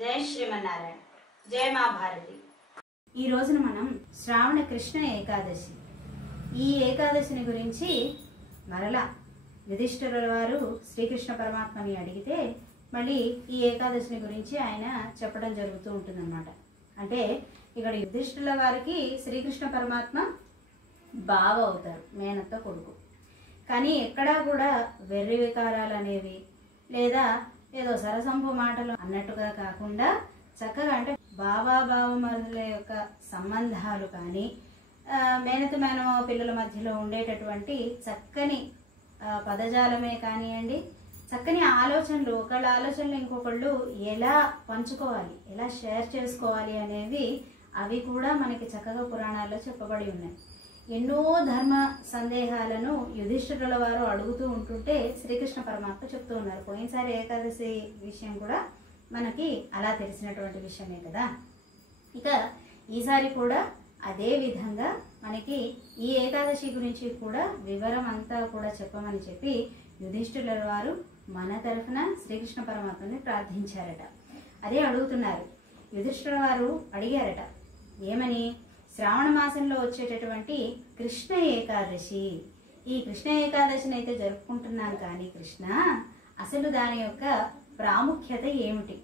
జై శ్రీమన్నారాయణ. జై మా భారతి. ఈ రోజున మనం శ్రావణ కృష్ణ ఏకాదశి, ఈ ఏకాదశిని గురించి మరలా యుధిష్ఠిరుల వారు శ్రీకృష్ణ పరమాత్మని అడిగితే మళ్ళీ ఈ ఏకాదశిని గురించి ఆయన చెప్పడం జరుగుతూ ఉంటుందన్నమాట. అంటే ఇక్కడ యుధిష్ఠిరుల వారికి శ్రీకృష్ణ పరమాత్మ బావ అవుతారు, మేనత్త కొడుకు. కానీ ఎక్కడా కూడా వెర్రి వికారాలు అనేవి లేదా ఏదో సరసంపు మాటలు అన్నట్టుగా కాకుండా చక్కగా అంటే బావాబావమరుల యొక్క సంబంధాలు కానీ మేనత మేనమో పిల్లల మధ్యలో ఉండేటటువంటి చక్కని పదజాలమే కానివ్వండి, చక్కని ఆలోచనలు, ఒకళ్ళ ఆలోచనలు ఇంకొకళ్ళు ఎలా పంచుకోవాలి, ఎలా షేర్ చేసుకోవాలి అనేవి అవి కూడా మనకి చక్కగా పురాణాల్లో చెప్పబడి ఉన్నాయి. ఎన్నో ధర్మ సందేహాలను యుధిష్ఠిరుల వారు అడుగుతూ ఉంటుంటే శ్రీకృష్ణ పరమాత్మ చెప్తూ ఉన్నారు. పోయినసారి ఏకాదశి విషయం కూడా మనకి అలా తెలిసినటువంటి విషయమే కదా. ఇక ఈసారి కూడా అదే విధంగా మనకి ఈ ఏకాదశి గురించి కూడా వివరం అంతా కూడా చెప్పమని చెప్పి యుధిష్ఠిరుల వారు మన తరఫున శ్రీకృష్ణ పరమాత్మని ప్రార్థించారట. అదే అడుగుతున్నారు. యుధిష్ఠిరుల వారు అడిగారట ఏమని, శ్రావణ మాసంలో వచ్చేటటువంటి కృష్ణ ఏకాదశి, ఈ కృష్ణ ఏకాదశిని అయితే జరుపుకుంటున్నాను కానీ కృష్ణ, అసలు దాని యొక్క ప్రాముఖ్యత ఏమిటి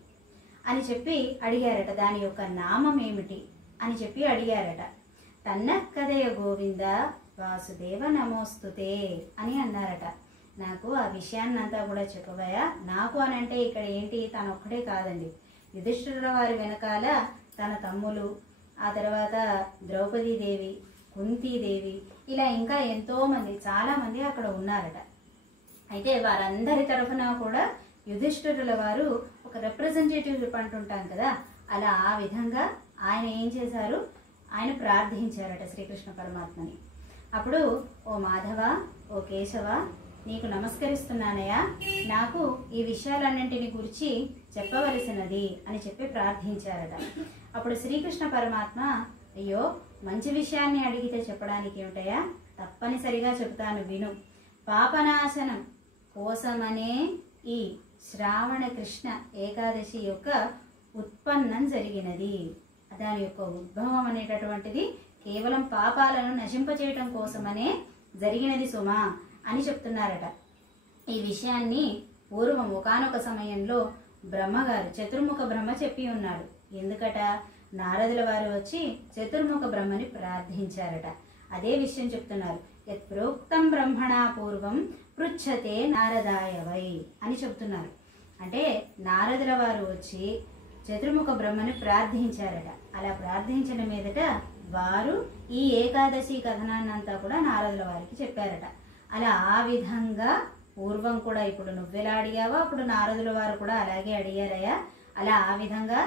అని చెప్పి అడిగారట. దాని యొక్క నామం ఏమిటి అని చెప్పి అడిగారట. తన్న కదయ గోవింద వాసుదేవ నమోస్తుతే అని అన్నారట. నాకు ఆ విషయాన్నంతా కూడా చెప్పబోయా. నాకు అని అంటే ఇక్కడ ఏంటి, తను ఒక్కడే కాదండి, యుధిష్ఠిరుల వారి వెనకాల తన తమ్ములు, ఆ తర్వాత ద్రౌపదీదేవి, కుంతీదేవి, ఇలా ఇంకా ఎంతోమంది చాలామంది అక్కడ ఉన్నారట. అయితే వారందరి తరఫున కూడా యుధిష్ఠిరుల వారు ఒక రిప్రజెంటేటివ్ అంటుంటాం కదా, అలా ఆ విధంగా ఆయన ఏం చేశారు, ఆయన ప్రార్థించారట శ్రీకృష్ణ పరమాత్మని. అప్పుడు ఓ మాధవ, ఓ కేశవ, నీకు నమస్కరిస్తున్నానయ్యా, నాకు ఈ విషయాలన్నింటిని గురించి చెప్పవలసినది అని చెప్పి ప్రార్థించారట. అప్పుడు శ్రీకృష్ణ పరమాత్మ, అయ్యో మంచి విషయాన్ని అడిగితే చెప్పడానికి ఏమిటయా, తప్పనిసరిగా చెబుతాను విను. పాపనాశనం కోసమనే ఈ శ్రావణ కృష్ణ ఏకాదశి యొక్క ఉత్పన్నం జరిగినది. దాని యొక్క ఉద్భవం అనేటటువంటిది కేవలం పాపాలను నశింపచేయటం కోసమనే జరిగినది సుమా అని చెప్తున్నారట. ఈ విషయాన్ని పూర్వం ఒకానొక సమయంలో బ్రహ్మగారు, చతుర్ముఖ బ్రహ్మ చెప్పి ఉన్నాడు. ఎందుకట, నారదుల వారు వచ్చి చతుర్ముఖ బ్రహ్మని ప్రార్థించారట. అదే విషయం చెప్తున్నారు. యత్ ప్రోక్తం బ్రహ్మణా పూర్వం పృచ్ఛతే నారదాయవై అని చెప్తున్నారు. అంటే నారదుల వారు వచ్చి చతుర్ముఖ బ్రహ్మని ప్రార్థించారట. అలా ప్రార్థించిన మీదట వారు ఈ ఏకాదశి కథనాన్నంతా కూడా నారదుల వారికి చెప్పారట. అలా ఆ విధంగా పూర్వం కూడా, ఇప్పుడు నువ్వెలా అడిగావో అప్పుడు నారదుల వారు కూడా అలాగే అడిగారయ్యా, అలా ఆ విధంగా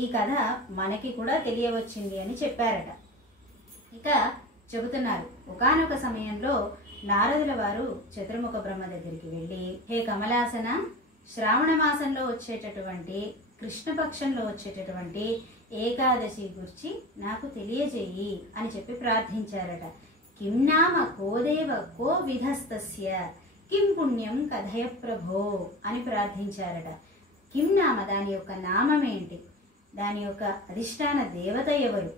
ఈ కథ మనకి కూడా తెలియవచ్చింది అని చెప్పారట. ఇక చెబుతున్నారు, ఒకానొక సమయంలో నారదుల వారు చతుర్ముఖ బ్రహ్మ దగ్గరికి వెళ్ళి, హే కమలాసన, శ్రావణ మాసంలో వచ్చేటటువంటి కృష్ణపక్షంలో వచ్చేటటువంటి ఏకాదశి గురించి నాకు తెలియజేయి అని చెప్పి ప్రార్థించారట. కిం నామ కోదేవ కో విధస్తస్య కిం పుణ్యం కథయ ప్రభో అని ప్రార్థించారట. కిం నామ, దాని యొక్క నామం ఏంటి, దాని యొక్క అధిష్టాన దేవత ఎవరు,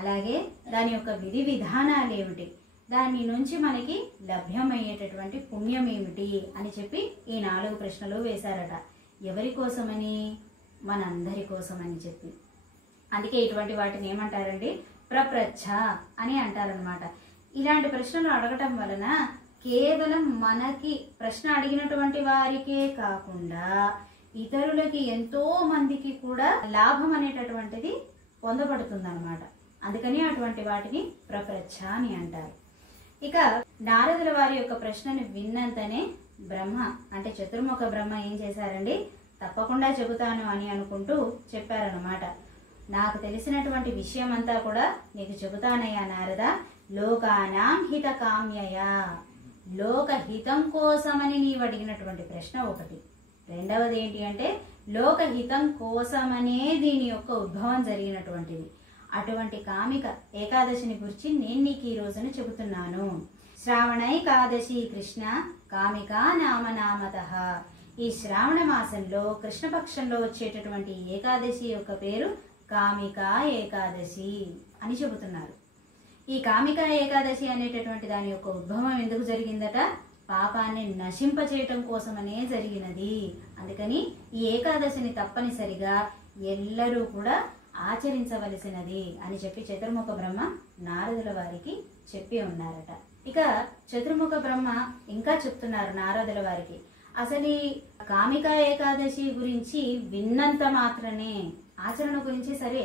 అలాగే దాని యొక్క విధి విధానాలు ఏమిటి, దాని నుంచి మనకి లభ్యమయ్యేటటువంటి పుణ్యం ఏమిటి అని చెప్పి ఈ 4 ప్రశ్నలు వేశారట. ఎవరి కోసమని, మనందరి కోసమని చెప్పి. అందుకే ఇటువంటి వాటిని ఏమంటారండి, ప్రప్రచ్ఛ అని అంటారనమాట. ఇలాంటి ప్రశ్నలు అడగటం వలన కేవలం మనకి ప్రశ్న అడిగినటువంటి వారికే కాకుండా ఇతరులకి ఎంతో మందికి కూడా లాభం అనేటటువంటిది పొందబడుతుందన్నమాట. అందుకని అటువంటి వాటిని ప్రప్రచ్ఛ అని అంటారు. ఇక నారదుల వారి యొక్క ప్రశ్నని విన్నంతనే బ్రహ్మ, అంటే చతుర్ముఖ బ్రహ్మ ఏం చేశారండి, తప్పకుండా చెబుతాను అని అనుకుంటూ చెప్పారన్నమాట. నాకు తెలిసినటువంటి విషయం అంతా కూడా నీకు చెబుతానయ్యా నారద. లోకానాం హిత కామ్యయా, లోకహితం కోసమని నీవు అడిగినటువంటి ప్రశ్న ఒకటి. రెండవది ఏంటి అంటే లోకహితం కోసమనే దీని యొక్క ఉద్భవం జరిగినటువంటిది. అటువంటి కామిక ఏకాదశిని గురించి నేను నీకు ఈ రోజున చెబుతున్నాను. శ్రావణైకాదశి కృష్ణ కామికా నామనామతః. ఈ శ్రావణ మాసంలో కృష్ణపక్షంలో వచ్చేటటువంటి ఏకాదశి యొక్క పేరు కామికా ఏకాదశి అని చెబుతున్నారు. ఈ కామికా ఏకాదశి అనేటటువంటి దాని యొక్క ఉద్భవం ఎందుకు జరిగిందట? పాపాన్ని నశింపచేయటం కోసమనే జరిగినది. అందుకని ఈ ఏకాదశిని తప్పనిసరిగా ఎల్లరూ కూడా ఆచరించవలసినది అని చెప్పి చతుర్ముఖ బ్రహ్మ నారదుల వారికి చెప్పి ఉన్నారట. ఇక చతుర్ముఖ బ్రహ్మ ఇంకా చెప్తున్నారు నారదుల వారికి, అసలు ఈ కామికా ఏకాదశి గురించి విన్నంత మాత్రమే, ఆచరణ గురించి సరే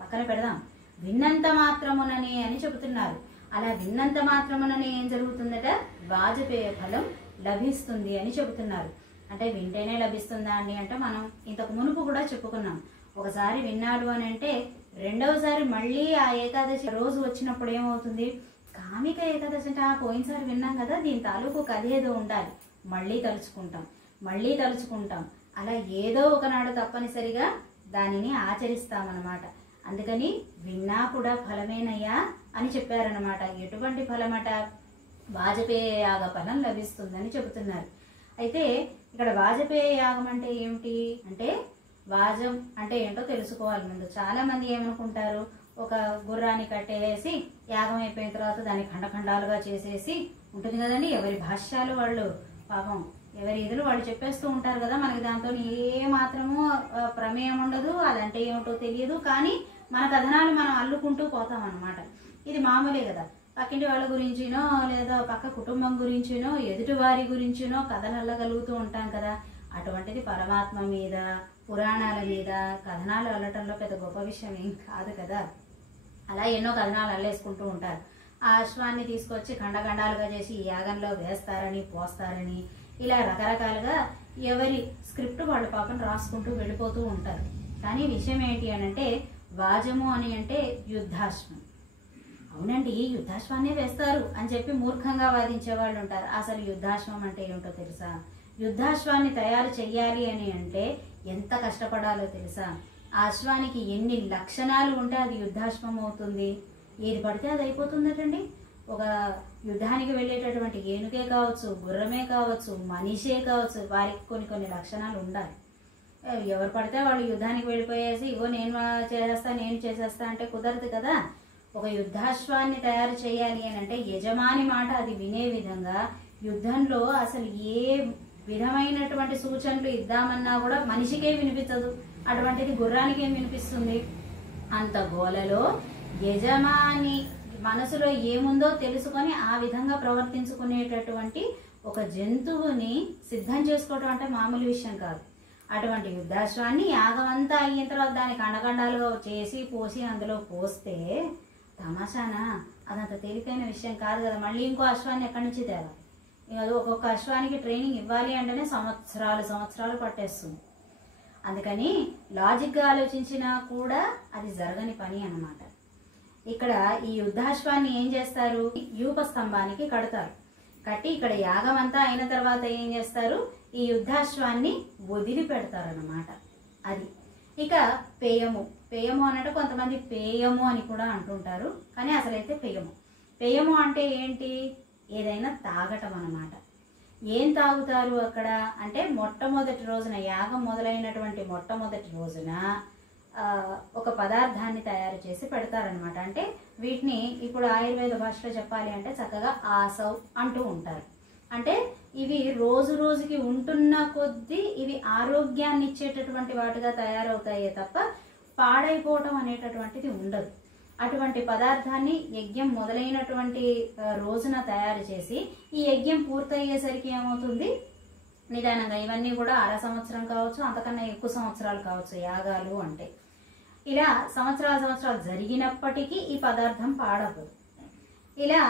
పక్కన పెడదాం, విన్నంత మాత్రముననే అని చెబుతున్నారు. అలా విన్నంత మాత్రముననే ఏం జరుగుతుందట? వాజపేయ ఫలం లభిస్తుంది అని చెబుతున్నారు. అంటే వింటేనే లభిస్తుందా అండి అంటే, మనం ఇంతకు మునుపు కూడా చెప్పుకున్నాం, ఒకసారి విన్నాడు అని అంటే రెండవసారి మళ్ళీ ఆ ఏకాదశి రోజు వచ్చినప్పుడు ఏమవుతుంది? కామిక ఏకాదశి అంటే పోయినసారి విన్నాం కదా, దీని తాలూకు కథ ఏదో ఉండాలి, మళ్ళీ తలుచుకుంటాం. అలా ఏదో ఒకనాడు తప్పనిసరిగా దానిని ఆచరిస్తామన్నమాట. అందుకని విన్నా కూడా ఫలమేనయ్యా అని చెప్పారనమాట. ఎటువంటి ఫలమట? వాజపేయ యాగ ఫలం లభిస్తుందని చెబుతున్నారు. అయితే ఇక్కడ వాజపేయ యాగం అంటే ఏమిటి అంటే, వాజం అంటే ఏంటో తెలుసుకోవాలి ముందు. చాలా మంది ఏమనుకుంటారు, ఒక గుర్రాన్ని కట్టేసి యాగం అయిపోయిన తర్వాత దాన్ని ఖండఖండాలుగా చేసేసి ఉంటుంది కదండి. ఎవరి భాష్యాలు వాళ్ళు, పాపం ఎవరి ఇదులు వాళ్ళు చెప్పేస్తూ ఉంటారు కదా. మనకి దాంతో ఏ మాత్రము ప్రమేయం ఉండదు, అదంటే ఏమిటో తెలియదు, కానీ మన కథనాలు మనం అల్లుకుంటూ పోతాం అన్నమాట. ఇది మామూలే కదా. పక్కింటి వాళ్ళ గురించినో లేదా పక్క కుటుంబం గురించినో ఎదుటి వారి గురించినో కథలు అల్లగలుగుతూ ఉంటాం కదా. అటువంటిది పరమాత్మ మీద, పురాణాల మీద కథనాలు అల్లటంలో పెద్ద గొప్ప విషయం ఏం కాదు కదా. అలా ఎన్నో కథనాలు అల్లేసుకుంటూ ఉంటారు. ఆ అశ్వాన్ని తీసుకొచ్చి ఖండఖండాలుగా చేసి యాగంలో వేస్తారని, పోస్తారని, ఇలా రకరకాలుగా ఎవరి స్క్రిప్ట్ వాళ్ళు పాపం రాసుకుంటూ వెళ్ళిపోతూ ఉంటారు. కానీ విషయం ఏంటి అని అంటే, వాజము అని అంటే యుద్ధాశ్వం. అవునండి, యుద్ధాశ్వాన్నే వేస్తారు అని చెప్పి మూర్ఖంగా వాదించే వాళ్ళు ఉంటారు. అసలు యుద్ధాశ్వం అంటే ఏమిటో తెలుసా? యుద్ధాశ్వాన్ని తయారు చెయ్యాలి అని అంటే ఎంత కష్టపడాలో తెలుసా? ఆ అశ్వానికి ఎన్ని లక్షణాలు ఉంటే అది యుద్ధాశ్వం అవుతుంది. ఏది పడితే అది అయిపోతుందటండి. ఒక యుద్ధానికి వెళ్ళేటటువంటి ఏనుగే కావచ్చు, గుర్రమే కావచ్చు, మనిషే కావచ్చు, వారికి కొన్ని లక్షణాలు ఉండాలి. ఎవరు పడితే వాళ్ళు యుద్ధానికి వెళ్ళిపోయేసి ఇగో నేను చేసేస్తా అంటే కుదరదు కదా. ఒక యుద్ధాశ్వాన్ని తయారు చేయాలి అని అంటే యజమాని మాట అది వినే విధంగా, యుద్ధంలో అసలు ఏ విధమైనటువంటి సూచనలు ఇద్దామన్నా కూడా మనిషికే వినిపించదు, అటువంటిది గుర్రానికి ఏం వినిపిస్తుంది? అంత గోలలో యజమాని మనసులో ఏముందో తెలుసుకొని ఆ విధంగా ప్రవర్తించుకునేటటువంటి ఒక జంతువుని సిద్ధం చేసుకోవడం అంటే మామూలు విషయం కాదు. అటువంటి యుద్ధాశ్వాన్ని యాగం అంతా అయిన తర్వాత దాన్ని ఖండఖండాలుగా చేసి పోసి అందులో పోస్తే తమాషానా? అదంత తేలికైన విషయం కాదు కదా. మళ్ళీ ఇంకో అశ్వాన్ని ఎక్కడి నుంచి తేవాలి? అది ఒక్కొక్క అశ్వానికి ట్రైనింగ్ ఇవ్వాలి అంటేనే సంవత్సరాలు పట్టేస్తుంది. అందుకని లాజిక్గా ఆలోచించినా కూడా అది జరగని పని అన్నమాట. ఇక్కడ ఈ యుద్ధాశ్వాన్ని ఏం చేస్తారు? యూప స్తంభానికి కడతారు. కట్టి ఇక్కడ యాగం అంతా అయిన తర్వాత ఏం చేస్తారు? ఈ యుద్ధాశ్వాన్ని వదిలి పెడతారన్నమాట. అది ఇక పేయము అన్నట్టు కొంతమంది పేయము అని కూడా అంటుంటారు, కానీ అసలైతే పేయము అంటే ఏంటి? ఏదైనా తాగటం అన్నమాట. ఏం తాగుతారు అక్కడ అంటే, మొట్టమొదటి రోజున యాగం మొదలైనటువంటి మొట్టమొదటి రోజున ఒక పదార్థాన్ని తయారు చేసి పెడతారనమాట. అంటే వీటిని ఇప్పుడు ఆయుర్వేద భాషలో చెప్పాలి అంటే చక్కగా ఆసౌ అంటూ ఉంటారు. అంటే ఇవి రోజు రోజుకి ఉంటున్న కొద్దీ ఇవి ఆరోగ్యాన్ని ఇచ్చేటటువంటి వాటిగా తయారవుతాయే తప్ప పాడైపోవటం అనేటటువంటిది ఉండదు. అటువంటి పదార్థాన్ని యజ్ఞం మొదలైనటువంటి రోజున తయారు చేసి ఈ యజ్ఞం పూర్తయ్యేసరికి ఏమవుతుంది? నిదానంగా ఇవన్నీ కూడా 1/2 సంవత్సరం కావచ్చు, అంతకన్నా ఎక్కువ సంవత్సరాలు కావచ్చు యాగాలు అంటే. ఇలా సంవత్సరాలు జరిగినప్పటికీ ఈ పదార్థం పాడవదు. ఇలా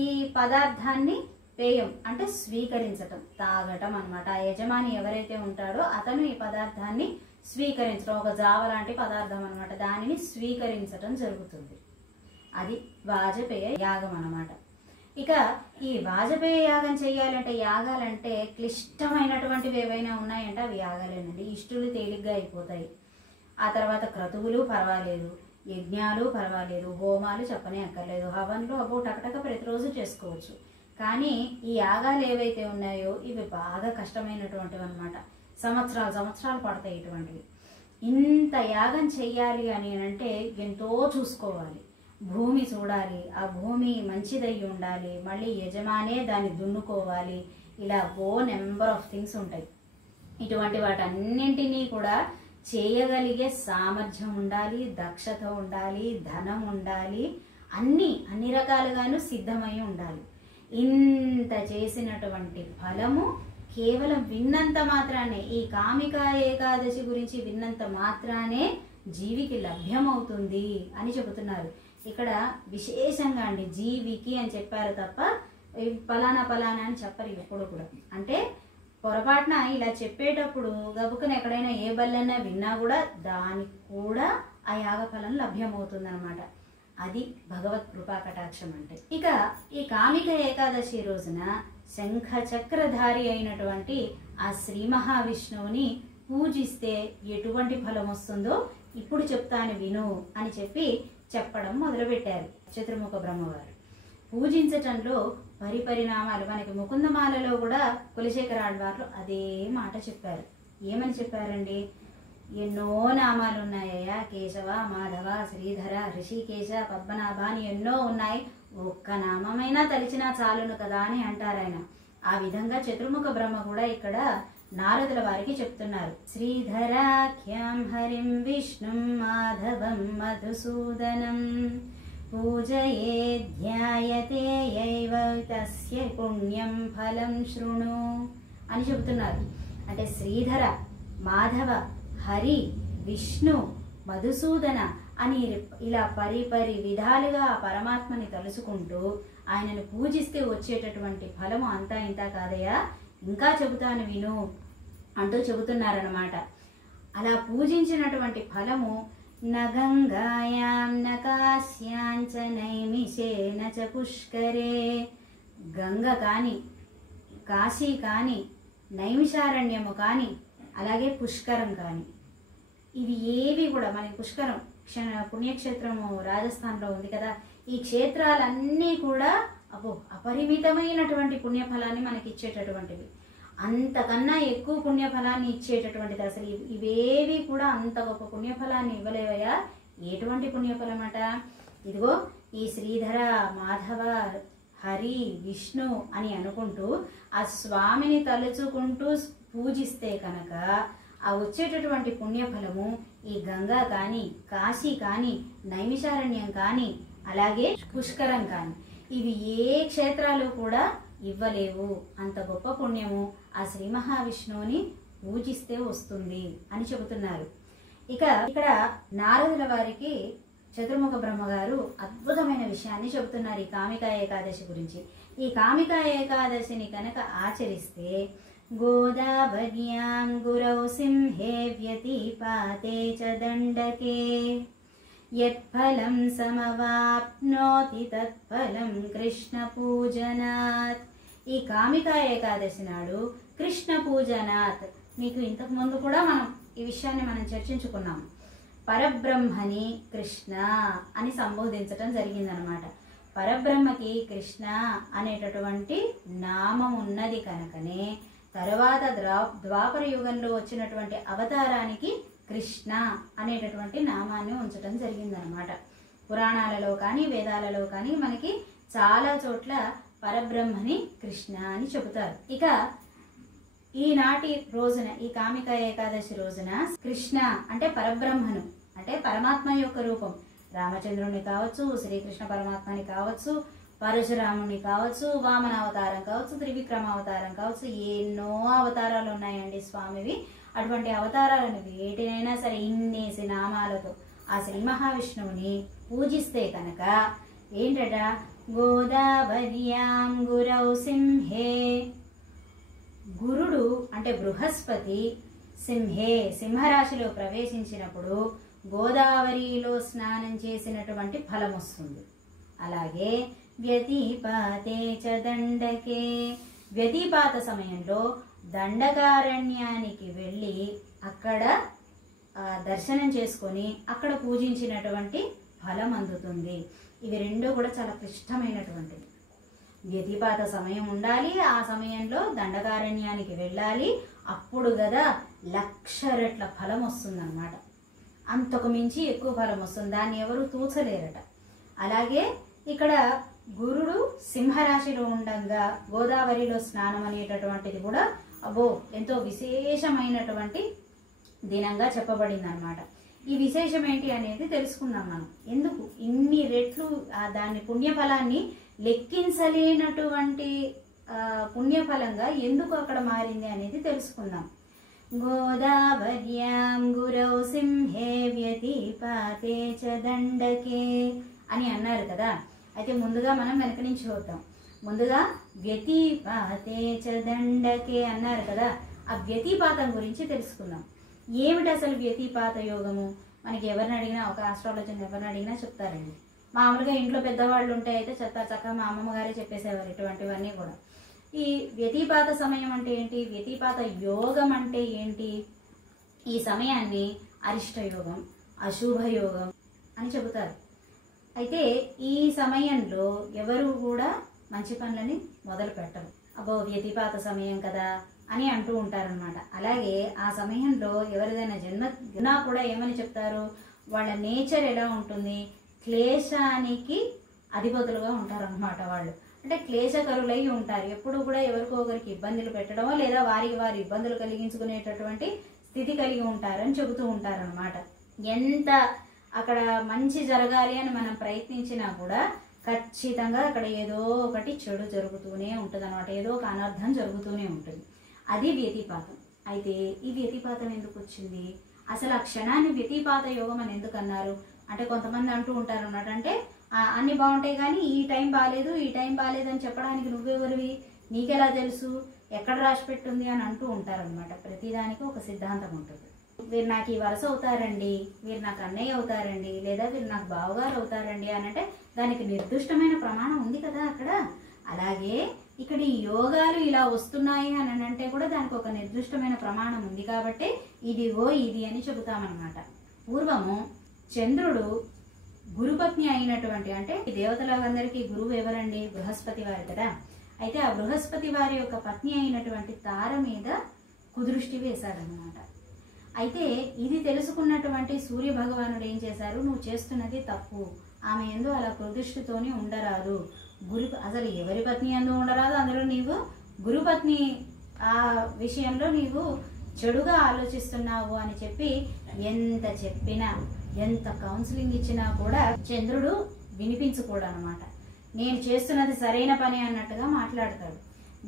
ఈ పదార్థాన్ని పేయం అంటే స్వీకరించటం, తాగటం అన్నమాట. ఆ యజమాని ఎవరైతే ఉంటాడో అతను ఈ పదార్థాన్ని స్వీకరించడం, ఒక జావ లాంటి పదార్థం అన్నమాట, దానిని స్వీకరించటం జరుగుతుంది. అది వాజపేయ యాగం అన్నమాట. ఇక ఈ వాజపేయ యాగం చేయాలంటే, యాగాలంటే క్లిష్టమైనటువంటివి ఏవైనా ఉన్నాయంటే అవి యాగాలేనండి. ఇష్టులు తేలిగ్గా అయిపోతాయి. ఆ తర్వాత క్రతువులు పర్వాలేదు, యజ్ఞాలు పర్వాలేదు, హోమాలు చెప్పనే అక్కర్లేదు, హవన్లు అబ్బో టకటక ప్రతిరోజు చేసుకోవచ్చు. కానీ ఈ యాగాలు ఏవైతే ఉన్నాయో ఇవి బాగా కష్టమైనటువంటివి అన్నమాట. సంవత్సరాలు పడతాయి ఇటువంటివి. ఇంత యాగం చెయ్యాలి అని అంటే ఎంతో చూసుకోవాలి. భూమి చూడాలి, ఆ భూమి మంచిదై ఉండాలి, మళ్ళీ యజమానే దాన్ని దున్నుకోవాలి. ఇలా నెంబర్ ఆఫ్ థింగ్స్ ఉంటాయి. ఇటువంటి వాటన్నింటినీ కూడా చేయగలిగే సామర్థ్యం ఉండాలి, దక్షత ఉండాలి, ధనం ఉండాలి, అన్ని రకాలుగాను సిద్ధమై ఉండాలి. ఇంత చేసినటువంటి ఫలము కేవలం విన్నంత మాత్రానే, ఈ కామికా ఏకాదశి గురించి విన్నంత మాత్రానే జీవికి లభ్యమవుతుంది అని చెబుతున్నారు. ఇక్కడ విశేషంగా అండి జీవికి అని చెప్పారు తప్ప పలానా అని చెప్పరు ఎప్పుడు కూడా. అంటే పొరపాటున ఇలా చెప్పేటప్పుడు గబుకుని ఎక్కడైనా ఏ బల్లైనా విన్నా కూడా దానికి కూడా ఆ యాగఫలం లభ్యమవుతుంది అనమాట. అది భగవత్ కృపా కటాక్షం అంటే. ఇక ఈ కామిక ఏకాదశి రోజున శంఖ చక్రధారి అయినటువంటి ఆ శ్రీ మహావిష్ణువుని పూజిస్తే ఎటువంటి ఫలం వస్తుందో ఇప్పుడు చెప్తాను విను అని చెప్పడం మొదలుపెట్టారు చతుర్ముఖ బ్రహ్మవారు. పూజించటంలో పరిపరిణామాలు మనకి ముకుందమాలలో కూడా కులశేఖర ఆళ్వార్లు అదే మాట చెప్పారు. ఏమని చెప్పారండి? ఎన్నో నామాలు ఉన్నాయ్యా, కేశవ, మాధవ, శ్రీధర, ఋషికేశ, పద్మనాభ అని ఎన్నో ఉన్నాయి, ఒక్క నామమైనా తలిచినా చాలును కదా అని అంటారు ఆయన. ఆ విధంగా చతుర్ముఖ బ్రహ్మ కూడా ఇక్కడ నారదుల వారికి చెప్తున్నారు. శ్రీధరాఖ్యం హరిం విష్ణుం మాధవం మధుసూదనం పూజయే ధ్యాయతే యైవ తస్య పుణ్యం ఫలం శృణు అని చెబుతున్నారు. అంటే శ్రీధర, మాధవ, హరి, విష్ణు, మధుసూదన అని ఇలా పరిపరి విధాలుగా ఆ పరమాత్మని తలుచుకుంటూ ఆయనను పూజిస్తే వచ్చేటటువంటి ఫలము అంతా ఇంత కాదయ్యా, ఇంకా చెబుతాను విను అంటూ చెబుతున్నారన్నమాట. అలా పూజించినటువంటి ఫలము న గంగాయాం న కాశ్యాంచ నైమిషేన చ పుష్కరే, గంగ కాని, కాశీ కాని, నైమిషారణ్యము కాని, అలాగే పుష్కరం కాని, ఇవి ఏవి కూడా మనకి పుష్కరం పుణ్యక్షేత్రము రాజస్థాన్లో ఉంది కదా, ఈ క్షేత్రాలన్నీ కూడా అపరిమితమైనటువంటి పుణ్యఫలాన్ని మనకి ఇచ్చేటటువంటివి. అంతకన్నా ఎక్కువ పుణ్యఫలాన్ని ఇచ్చేటటువంటిది. అసలు ఇవేవి కూడా అంత గొప్ప పుణ్యఫలాన్ని ఇవ్వలేవయ్యా. ఎటువంటి పుణ్యఫలం అట? ఇదిగో ఈ శ్రీధర, మాధవ, హరి, విష్ణు అని అనుకుంటూ ఆ స్వామిని తలుచుకుంటూ పూజిస్తే కనుక ఆ వచ్చేటటువంటి పుణ్యఫలము ఈ గంగా కానీ, కాశీ కానీ, నైమిషారణ్యం కానీ, అలాగే పుష్కరం కానీ, ఇవి ఏ క్షేత్రాలు కూడా ఇవ్వలేవు. అంత గొప్ప పుణ్యము ఆ శ్రీ మహావిష్ణువుని పూజిస్తే వస్తుంది అని చెబుతున్నారు. ఇక ఇక్కడ నారదుల వారికి చతుర్ముఖ బ్రహ్మగారు అద్భుతమైన విషయాన్ని చెబుతున్నారు ఈ కామికా ఏకాదశి గురించి. ఈ కామికా ఏకాదశిని కనుక ఆచరిస్తే గోదావర్యాం గురౌ సింహే వ్యతిపాతే చ దండకే యత్ఫలం సమవాప్నోతి తత్ఫలం కృష్ణ పూజనాత్. ఈ కామికా ఏకాదశి నాడు కృష్ణ పూజనాత్, మీకు ఇంతకు ముందు కూడా ఈ విషయాన్ని మనం చర్చించుకున్నాం. పరబ్రహ్మని కృష్ణ అని సంబోధించటం జరిగిందనమాట. పరబ్రహ్మకి కృష్ణ అనేటటువంటి నామం ఉన్నది కనుకనే తర్వాత ద్వాపర యుగంలో వచ్చినటువంటి అవతారానికి కృష్ణ అనేటటువంటి నామాన్ని ఉంచడం జరిగిందనమాట. పురాణాలలో కానీ వేదాలలో కానీ మనకి చాలా చోట్ల పరబ్రహ్మని కృష్ణ అని చెబుతారు. ఇక ఈనాటి రోజున ఈ కామికా ఏకాదశి రోజున కృష్ణ అంటే పరబ్రహ్మను, అంటే పరమాత్మ యొక్క రూపం, రామచంద్రుని కావచ్చు, శ్రీకృష్ణ పరమాత్మని కావచ్చు, పరశురాముని కావచ్చు, వామన అవతారం కావచ్చు, త్రివిక్రమ అవతారం కావచ్చు, ఎన్నో అవతారాలు ఉన్నాయండి స్వామివి. అటువంటి అవతారాలను వేటినైనా సరే ఇన్నేసి నామాలతో ఆ శ్రీ మహావిష్ణువుని పూజిస్తే కనుక ఏంటట? గోదావర్యాం గురౌ సింహే, గురుడు అంటే బృహస్పతి సింహే సింహరాశిలో ప్రవేశించినప్పుడు గోదావరిలో స్నానం చేసినటువంటి ఫలం వస్తుంది. అలాగే వ్యతిపాతే చ దండకే, వ్యతిపాత సమయంలో దండకారణ్యానికి వెళ్ళి అక్కడ దర్శనం చేసుకొని అక్కడ పూజించినటువంటి ఫలం అందుతుంది. ఇవి రెండూ కూడా చాలా క్లిష్టమైనటువంటివి. వ్యతిపాత సమయం ఉండాలి, ఆ సమయంలో దండకారణ్యానికి వెళ్ళాలి, అప్పుడు కదా 1,00,000 రెట్ల ఫలం వస్తుందన్నమాట. అంతకు మించి ఎక్కువ ఫలం వస్తుంది, దాన్ని ఎవరు తూచలేరట. అలాగే ఇక్కడ గురుడు సింహరాశిలో ఉండగా గోదావరిలో స్నానం అనేటటువంటిది కూడా అబ్బో ఎంతో విశేషమైనటువంటి దినంగా చెప్పబడింది అనమాట. ఈ విశేషం ఏంటి అనేది తెలుసుకుందాం మనం. ఎందుకు ఇన్ని రెట్లు దాని పుణ్యఫలాన్ని లెక్కించలేనటువంటి పుణ్యఫలంగా ఎందుకు అక్కడ మారింది అనేది తెలుసుకుందాం. గోదావర్యాం గురౌ సింహే వ్యతిపాతే చ దండకే అని అన్నారు కదా. అయితే ముందుగా మనం వెనక నుంచి చూద్దాం. ముందుగా వ్యతిపాతే చ దండకే అన్నారు కదా. ఆ వ్యతిపాతం గురించి తెలుసుకుందాం. ఏమిటి అసలు వ్యతిపాత యోగము? మనకి ఎవరిని అడిగినా, ఒక ఆస్ట్రాలజీని ఎవరిని అడిగినా చెప్తారండి. మామూలుగా ఇంట్లో పెద్దవాళ్ళు ఉంటే అయితే చక్కగా మా అమ్మమ్మ గారే చెప్పేసేవారు ఇటువంటివన్నీ కూడా. ఈ వ్యతిపాత సమయం అంటే ఏంటి, వ్యతిపాత యోగం అంటే ఏంటి? ఈ సమయాన్ని అరిష్ట యోగం, అశుభ యోగం అని చెబుతారు. అయితే ఈ సమయంలో ఎవరు కూడా మంచి పనులని మొదలు పెట్టరు. అబ్బో వ్యతిపాత సమయం కదా అని అంటూ ఉంటారనమాట. అలాగే ఆ సమయంలో ఎవరిదైనా జన్మ కూడా ఏమని చెప్తారు, వాళ్ళ నేచర్ ఎలా ఉంటుంది, క్లేశానికి అధిపతులుగా ఉంటారనమాట. వాళ్ళు అంటే క్లేశకరులై ఉంటారు. ఎప్పుడు కూడా ఎవరికో ఒకరికి ఇబ్బందులు పెట్టడమో లేదా వారికి వారు ఇబ్బందులు కలిగించుకునేటటువంటి స్థితి కలిగి ఉంటారని చెబుతూ ఉంటారనమాట. ఎంత అక్కడ మంచి జరగాలి అని మనం ప్రయత్నించినా కూడా ఖచ్చితంగా అక్కడ ఏదో ఒకటి చెడు జరుగుతూనే ఉంటుంది అనమాట. ఏదో ఒక అనర్థం జరుగుతూనే ఉంటుంది. అది వ్యతిపాతం. అయితే ఈ వ్యతిపాతం ఎందుకు వచ్చింది? అసలు ఆ క్షణాన్ని వ్యతిపాత యోగం అని ఎందుకు అన్నారు అంటే, కొంతమంది అంటూ ఉంటారు అన్నమాట. అంటే అన్ని బాగుంటాయి కానీ ఈ టైం బాగాలేదు, ఈ టైం బాగాలేదు అని చెప్పడానికి నువ్వెవరివి, నీకెలా తెలుసు, ఎక్కడ రాసి పెట్టుంది అని అంటూ ఉంటారనమాట. ప్రతిదానికి ఒక సిద్ధాంతం ఉంటుంది. వీరు నాకు ఈ వలస అవుతారండి, వీరు నాకు అన్నయ్య అవుతారండి, లేదా వీరు నాకు బావగారు అవుతారండి అని అంటే దానికి నిర్దిష్టమైన ప్రమాణం ఉంది కదా అక్కడ. అలాగే ఇక్కడ ఈ యోగాలు ఇలా వస్తున్నాయి అని అంటే కూడా దానికి ఒక నిర్దిష్టమైన ప్రమాణం ఉంది కాబట్టి ఇదిగో ఇది అని చెబుతామన్నమాట. పూర్వము చంద్రుడు గురుపత్ని అయినటువంటి, అంటే దేవతలందరికీ గురువు ఎవరండి, బృహస్పతి వారు కదా. అయితే ఆ బృహస్పతి వారి యొక్క పత్ని అయినటువంటి తార మీద కుదృష్టి వేశాడనమాట. అయితే ఇది తెలుసుకున్నటువంటి సూర్య భగవానుడు ఏం చేశారు, నువ్వు చేస్తున్నది తప్పు, ఆమె ఎందు అలా కుదృష్టితోని ఉండరాదు, అసలు ఎవరి పత్ని ఎందు ఉండరాదు, అందులో నీవు గురుపత్ని ఆ విషయంలో నీవు చెడుగా ఆలోచిస్తున్నావు అని చెప్పి ఎంత చెప్పినా ఎంత కౌన్సిలింగ్ ఇచ్చినా కూడా చంద్రుడు వినిపించుకోడు అనమాట. నేను చేస్తున్నది సరైన పని అన్నట్టుగా మాట్లాడతాడు.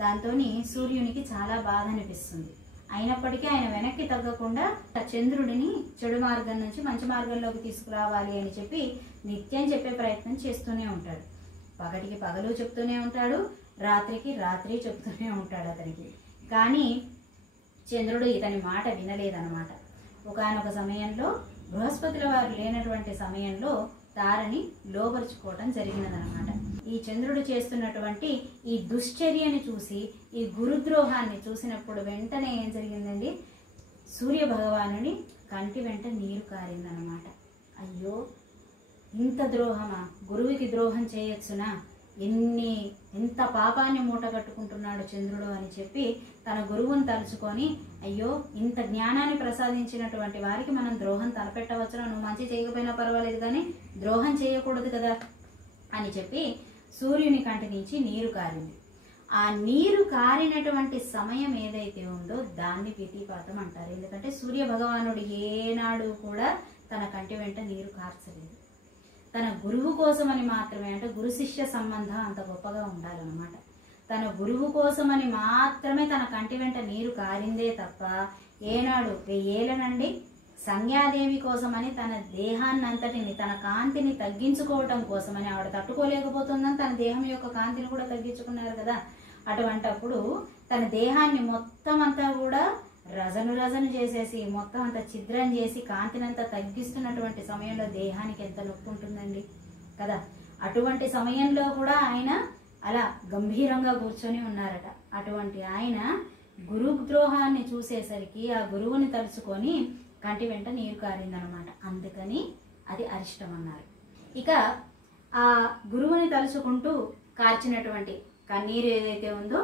దాంతో సూర్యునికి చాలా బాధ అనిపిస్తుంది. అయినప్పటికీ ఆయన వెనక్కి తగ్గకుండా చంద్రుడిని చెడు మార్గం నుంచి మంచి మార్గంలోకి తీసుకురావాలి అని చెప్పి నిత్యం చెప్పే ప్రయత్నం చేస్తూనే ఉంటాడు. పగటికి పగలు చెప్తూనే ఉంటాడు, రాత్రికి రాత్రి చెప్తూనే ఉంటాడు అతనికి. కానీ చంద్రుడు ఇతని మాట వినలేదన్నమాట. ఒకానొక సమయంలో బృహస్పతుల వారు లేనటువంటి సమయంలో తారని లోపరుచుకోవటం జరిగినదనమాట. ఈ చంద్రుడు చేస్తున్నటువంటి ఈ దుశ్చర్యని చూసి, ఈ గురుద్రోహాన్ని చూసినప్పుడు వెంటనే ఏం జరిగిందండి, సూర్య భగవానుని కంటి వెంట నీరు కారిందనమాట. అయ్యో ఇంత ద్రోహమా, గురువుకి ద్రోహం చేయొచ్చునా, ఎంత పాపాన్ని మూట కట్టుకుంటున్నాడు చంద్రుడు అని చెప్పి తన గురువుని తలుచుకొని, అయ్యో ఇంత జ్ఞానాన్ని ప్రసాదించినటువంటి వారికి మనం ద్రోహం తలపెట్టవచ్చునా, నువ్వు మంచి చేయకపోయినా పర్వాలేదు కానీ ద్రోహం చేయకూడదు కదా అని చెప్పి సూర్యుని కంటి నుంచి నీరు కారింది. ఆ నీరు కారినటువంటి సమయం ఏదైతే ఉందో దాన్ని వ్యతిపాతం అంటారు. ఎందుకంటే సూర్య భగవానుడు ఏనాడు కూడా తన కంటి వెంట నీరు కార్చలేదు. తన గురువు కోసమని మాత్రమే, అంటే గురు శిష్య సంబంధం అంత గొప్పగా ఉండాలన్నమాట. తన గురువు కోసమని మాత్రమే తన కంటి వెంట నీరు కారిందే తప్ప ఏనాడు 1000 ఏళ్ళనండి సంధ్యాదేవి కోసమని తన దేహాన్ని అంతటిని, తన కాంతిని తగ్గించుకోవటం కోసమని, ఆవిడ తట్టుకోలేకపోతుందని తన దేహం యొక్క కాంతిని కూడా తగ్గించుకున్నారు కదా. అటువంటప్పుడు తన దేహాన్ని మొత్తం అంతా కూడా రజను చేసేసి మొత్తం అంతా ఛిద్రం చేసి కాంతినంతా తగ్గిస్తున్నటువంటి సమయంలో దేహానికి ఎంత నొప్పి ఉంటుందండి కదా. అటువంటి సమయంలో కూడా ఆయన అలా గంభీరంగా కూర్చొని ఉన్నారట. అటువంటి ఆయన గురుద్రోహాన్ని చూసేసరికి ఆ గురువుని తలుచుకొని కంటి వెంట నీరు కారిందనమాట. అందుకని అది అరిష్టం అన్నారు. ఇక ఆ గురువుని తలుచుకుంటూ కార్చినటువంటి కన్నీరు ఏదైతే ఉందో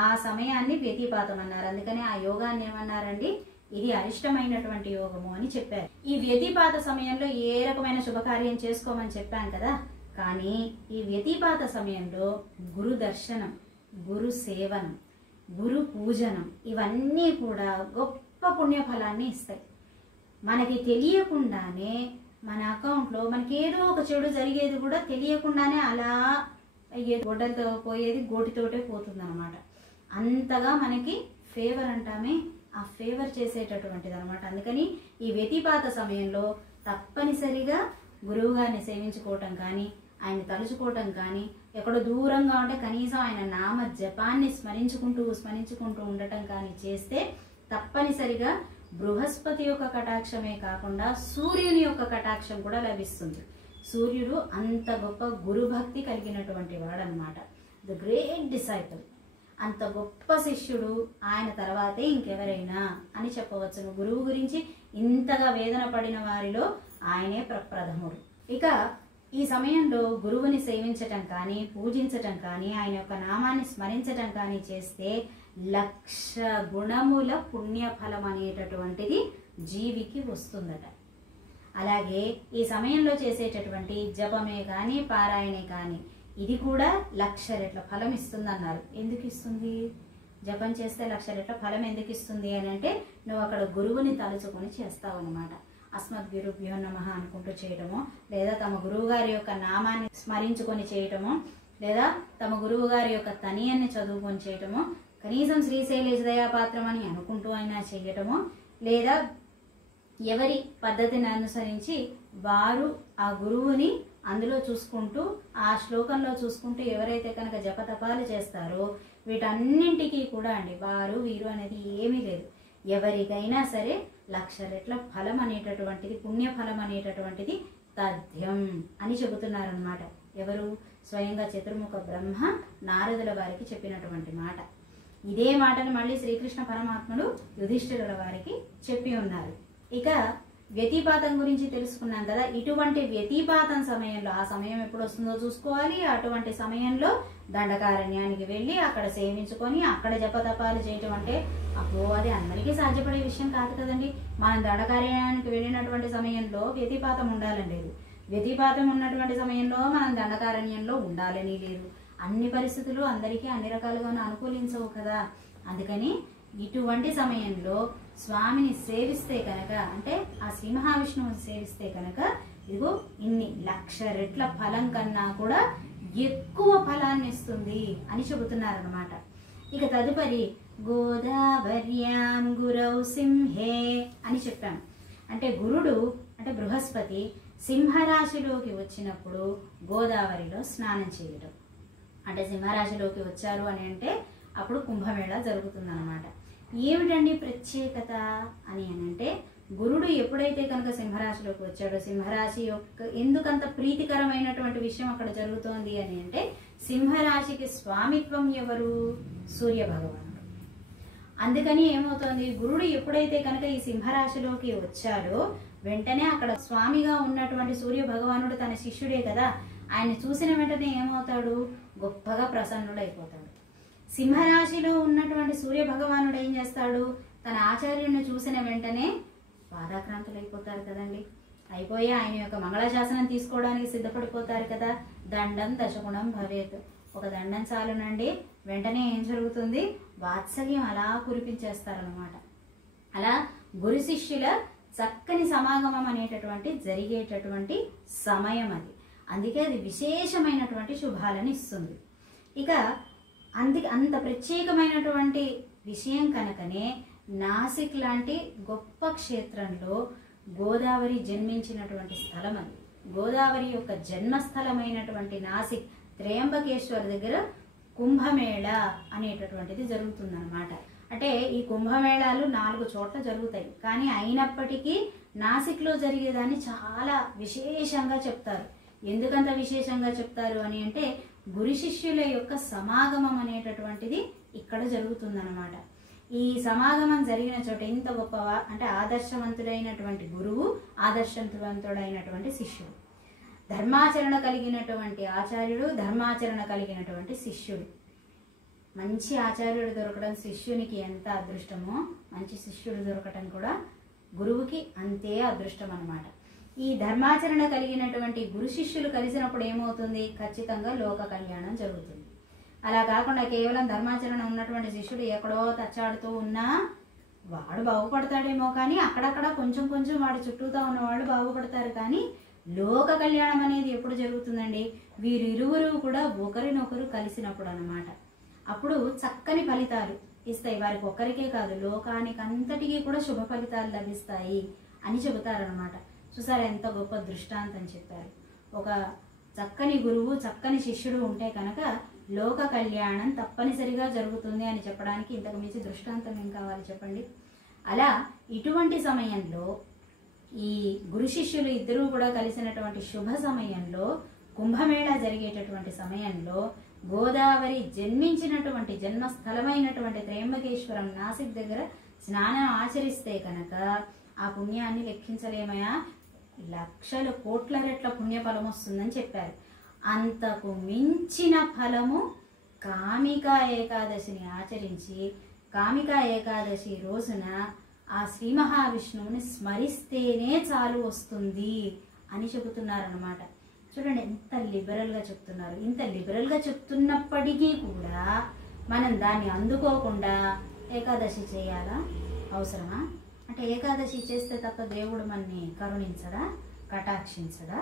ఆ సమయాన్ని వ్యతిపాతం అన్నారు. అందుకని ఆ యోగాన్ని ఏమన్నారండి, ఇది అరిష్టమైనటువంటి యోగము అని చెప్పారు. ఈ వ్యతిపాత సమయంలో ఏ రకమైన శుభకార్యం చేసుకోమని చెప్పాను కదా, కానీ ఈ వ్యతిపాత సమయంలో గురు దర్శనం, గురు సేవనం, గురు పూజనం ఇవన్నీ కూడా గొప్ప పుణ్యఫలాన్ని ఇస్తాయి. మనకి తెలియకుండానే మన అకౌంట్లో మనకి ఏదో ఒక చెడు జరిగేది కూడా తెలియకుండానే అలా గొడ్డలతో పోయేది గోటితోటే పోతుంది అనమాట. అంతగా మనకి ఫేవర్ అంటామే, ఆ ఫేవర్ చేసేటటువంటిది అనమాట. అందుకని ఈ వ్యతిపాత సమయంలో తప్పనిసరిగా గురువు గారిని సేవించుకోవటం కానీ, ఆయన తలుచుకోవటం కానీ, ఎక్కడో దూరంగా ఉంటే కనీసం ఆయన నామ జపాన్ని స్మరించుకుంటూ ఉండటం కానీ చేస్తే తప్పనిసరిగా బృహస్పతి యొక్క కటాక్షమే కాకుండా సూర్యుని యొక్క కటాక్షం కూడా లభిస్తుంది. సూర్యుడు అంత గొప్ప గురుభక్తి కలిగినటువంటి వాడనమాట, ద గ్రేట్ డిసైపుల్. అంత గొప్ప శిష్యుడు ఆయన తర్వాతే ఇంకెవరైనా అని చెప్పవచ్చును. గురువు గురించి ఇంతగా వేదన పడిన వారిలో ఆయనే ప్రప్రథముడు. ఇక ఈ సమయంలో గురువుని సేవించటం కానీ, పూజించటం కానీ, ఆయన యొక్క నామాన్ని స్మరించటం కానీ చేస్తే 1,00,000 గుణముల పుణ్యఫలం అనేటటువంటిది జీవికి వస్తుందట. అలాగే ఈ సమయంలో చేసేటటువంటి జపమే కానీ, పారాయణే కానీ ఇది కూడా 1,00,000 రెట్ల ఫలం ఇస్తుంది అన్నారు. ఎందుకు ఇస్తుంది? జపం చేస్తే 1,00,000 రెట్ల ఫలం ఎందుకు ఇస్తుంది అని అంటే, నువ్వు అక్కడ గురువుని తలుచుకొని చేస్తావు అనమాట. అస్మద్గురుభ్యో నమః అనుకుంటూ చేయటము, లేదా తమ గురువు గారి యొక్క నామాన్ని స్మరించుకొని చేయటము, లేదా తమ గురువు గారి యొక్క తనియన్ని చదువుకొని చేయటము, కనీసం శ్రీశైలేశ దయాపాత్రం అని అనుకుంటూ అయినా చేయటము, లేదా ఎవరి పద్ధతిని అనుసరించి వారు ఆ గురువుని అందులో చూసుకుంటూ, ఆ శ్లోకంలో చూసుకుంటూ ఎవరైతే కనుక జపతపాలు చేస్తారో వీటన్నింటికీ కూడా అండి వారు వీరు అనేది ఏమీ లేదు. ఎవరికైనా సరే 1,00,000 రెట్ల ఫలం అనేటటువంటిది, పుణ్యఫలం అనేటటువంటిది తథ్యం అని చెబుతున్నారనమాట. ఎవరు? స్వయంగా చతుర్ముఖ బ్రహ్మ నారదుల వారికి చెప్పినటువంటి మాట. ఇదే మాటను మళ్ళీ శ్రీకృష్ణ పరమాత్ముడు యుధిష్ఠిరుల వారికి చెప్పి ఉన్నారు. ఇక వ్యతిపాతం గురించి తెలుసుకున్నాం కదా. ఇటువంటి వ్యతిపాతం సమయంలో, ఆ సమయం ఎప్పుడు వస్తుందో చూసుకోవాలి. అటువంటి సమయంలో దండకారణ్యానికి వెళ్ళి అక్కడ సేవించుకొని అక్కడ జపతపాలు చేయటం అంటే అప్పుడు అది అందరికీ సాధ్యపడే విషయం కాదు కదండి. మనం దండకారణ్యానికి వెళ్ళినటువంటి సమయంలో వ్యతిపాతం ఉండాలని లేదు, వ్యతిపాతం ఉన్నటువంటి సమయంలో మనం దండకారణ్యంలో ఉండాలని లేదు. అన్ని పరిస్థితులు అందరికీ అన్ని రకాలుగా అనుకూలించవు కదా. అందుకని ఇటువంటి సమయంలో స్వామిని సేవిస్తే కనుక, అంటే ఆ శ్రీ మహావిష్ణువుని సేవిస్తే కనుక ఇదిగో ఇన్ని 1,00,000 రెట్ల ఫలం కన్నా కూడా ఎక్కువ ఫలాన్ని ఇస్తుంది అని చెబుతున్నారనమాట. ఇక తదుపరి గోదావర్యాం గురౌ సింహే అని చెప్పాం. అంటే గురుడు అంటే బృహస్పతి సింహరాశిలోకి వచ్చినప్పుడు గోదావరిలో స్నానం చేయడం. అంటే సింహరాశిలోకి వచ్చారు అని అంటే అప్పుడు కుంభమేళ జరుగుతుందన్నమాట. ఏమిటండి ప్రత్యేకత అని అంటే, గురుడు ఎప్పుడైతే కనుక సింహరాశిలోకి వచ్చాడో, సింహరాశి యొక్క ఎందుకంత ప్రీతికరమైనటువంటి విషయం అక్కడ జరుగుతోంది అని అంటే, సింహరాశికి స్వామిత్వం ఎవరు? సూర్య భగవానుడు. అందుకని ఏమవుతోంది, గురుడు ఎప్పుడైతే కనుక ఈ సింహరాశిలోకి వచ్చాడో వెంటనే అక్కడ స్వామిగా ఉన్నటువంటి సూర్య భగవానుడు తన శిష్యుడే కదా, ఆయన చూసిన వెంటనే ఏమవుతాడు? గొప్పగా ప్రసన్నుడైపోతాడు. సింహరాశిలో ఉన్నటువంటి సూర్య భగవానుడు ఏం చేస్తాడు? తన ఆచార్యుడిని చూసిన వెంటనే పాదాక్రాంతులైపోతారు కదండి. అయిపోయి ఆయన యొక్క మంగళాశాసనం తీసుకోవడానికి సిద్ధపడిపోతారు కదా. దండం దశగుణం భవేత్, ఒక దండం చాలునండి. వెంటనే ఏం జరుగుతుంది? వాత్సల్యం అలా కురిపించేస్తారనమాట. అలా గురు శిష్యుల చక్కని సమాగమం అనేటటువంటి జరిగేటటువంటి సమయం అది. అందుకే అది విశేషమైనటువంటి శుభాలను ఇస్తుంది. ఇక అంత ప్రత్యేకమైనటువంటి విషయం కనుకనే నాసిక్ లాంటి గొప్ప క్షేత్రంలో గోదావరి జన్మించినటువంటి స్థలం అది. గోదావరి యొక్క జన్మస్థలమైనటువంటి నాసిక్ త్రయంబకేశ్వర్ దగ్గర కుంభమేళ అనేటటువంటిది జరుగుతుందన్నమాట. అంటే ఈ కుంభమేళాలు 4 చోట్ల జరుగుతాయి, కానీ అయినప్పటికీ నాసిక్లో జరిగేదాన్ని చాలా విశేషంగా చెప్తారు. ఎందుకంత విశేషంగా చెప్తారు అని అంటే, గురు శిష్యుల యొక్క సమాగమం అనేటటువంటిది ఇక్కడ జరుగుతుందన్నమాట. ఈ సమాగమం జరిగిన చోట ఇంత గొప్ప అంటే ఆదర్శవంతుడైనటువంటి గురువు, ఆదర్శవంతుడైనటువంటి శిష్యుడు, ధర్మాచరణ కలిగినటువంటి ఆచార్యుడు, ధర్మాచరణ కలిగినటువంటి శిష్యుడు, మంచి ఆచార్యుడు దొరకడం శిష్యునికి ఎంత అదృష్టమో, మంచి శిష్యుడు దొరకటం కూడా గురువుకి అంతే అదృష్టం అన్నమాట. ఈ ధర్మాచరణ కలిగినటువంటి గురు శిష్యులు కలిసినప్పుడు ఏమవుతుంది? ఖచ్చితంగా లోక కళ్యాణం జరుగుతుంది. అలా కాకుండా కేవలం ధర్మాచరణ ఉన్నటువంటి శిష్యుడు ఎక్కడో తచ్చాడుతూ ఉన్నా వాడు బాగుపడతాడేమో, కానీ అక్కడక్కడ కొంచెం కొంచెం వాడి చుట్టూతో ఉన్న వాళ్ళు బాగుపడతారు. కానీ లోక కళ్యాణం అనేది ఎప్పుడు జరుగుతుందండి? వీరిరువురు కూడా ఒకరినొకరు కలిసినప్పుడు అన్నమాట. అప్పుడు చక్కని ఫలితాలు ఇస్తాయి. వారికి ఒక్కరికే కాదు, లోకానికి అంతటికీ కూడా శుభ ఫలితాలు లభిస్తాయి అని చెబుతారనమాట. చూసారా ఎంత గొప్ప దృష్టాంతం చెప్పారు. ఒక చక్కని గురువు, చక్కని శిష్యుడు ఉంటే కనుక లోక కళ్యాణం తప్పనిసరిగా జరుగుతుంది అని చెప్పడానికి ఇంతకు మించి దృష్టాంతం ఏం కావాలి చెప్పండి. అలా ఇటువంటి సమయంలో ఈ గురు శిష్యులు ఇద్దరూ కూడా కలిసినటువంటి శుభ సమయంలో, కుంభమేళా జరిగేటటువంటి సమయంలో, గోదావరి జన్మించినటువంటి జన్మస్థలమైనటువంటి త్రయంబకేశ్వరం నాసిక్ దగ్గర స్నానం ఆచరిస్తే కనుక ఆ పుణ్యాన్ని లెక్కించలేమయా, లక్షల కోట్ల రెట్ల పుణ్యఫలం వస్తుందని చెప్పారు. అంతకు మించిన ఫలము కామికా ఏకాదశిని ఆచరించి, కామికా ఏకాదశి రోజున ఆ శ్రీ మహావిష్ణువుని స్మరిస్తేనే చాలు వస్తుంది అని చెబుతున్నారనమాట. చూడండి ఎంత లిబరల్గా చెప్తున్నారు. ఇంత లిబరల్గా చెప్తున్నప్పటికీ కూడా మనం దాన్ని అందుకోకుండా ఏకాదశి చేయాలా? అవసరమా? అంటే ఏకాదశి చేస్తే తప్ప దేవుడు మనని కరుణించడా, కటాక్షించడా?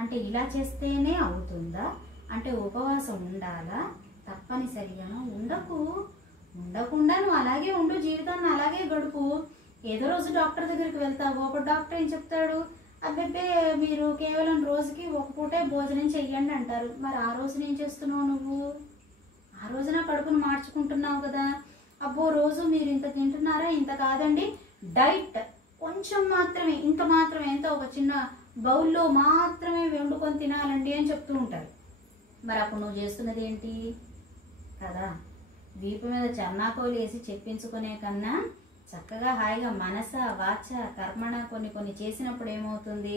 అంటే ఇలా చేస్తేనే అవుతుందా? అంటే ఉపవాసం ఉండాలా? తప్పనిసరిగాను ఉండకుండా నువ్వు అలాగే ఉండు, జీవితాన్ని అలాగే గడుపు. ఏదో రోజు డాక్టర్ దగ్గరికి వెళ్తావు, అప్పుడు డాక్టర్ ఏం చెప్తాడు? అబ్బెబ్బే మీరు కేవలం రోజుకి ఒక పూటే భోజనం చెయ్యండి అంటారు. మరి ఆ రోజున ఏం చేస్తున్నావు నువ్వు? ఆ రోజున కడుపును మార్చుకుంటున్నావు కదా. అబ్బో రోజు మీరు ఇంత తింటున్నారా? ఇంత కాదండి, డైట్ కొంచెం మాత్రమే, ఇంత మాత్రమే, ఎంత ఒక చిన్న బౌల్లో మాత్రమే వండుకొని తినాలండి అని చెప్తూ ఉంటారు. మరి అప్పుడు నువ్వు చేస్తున్నది ఏంటి కదా? వీపు మీద చన్నాకోలు వేసి చెప్పించుకునే కన్నా చక్కగా హాయిగా మనస వాచ కర్మణ కొన్ని చేసినప్పుడు ఏమవుతుంది?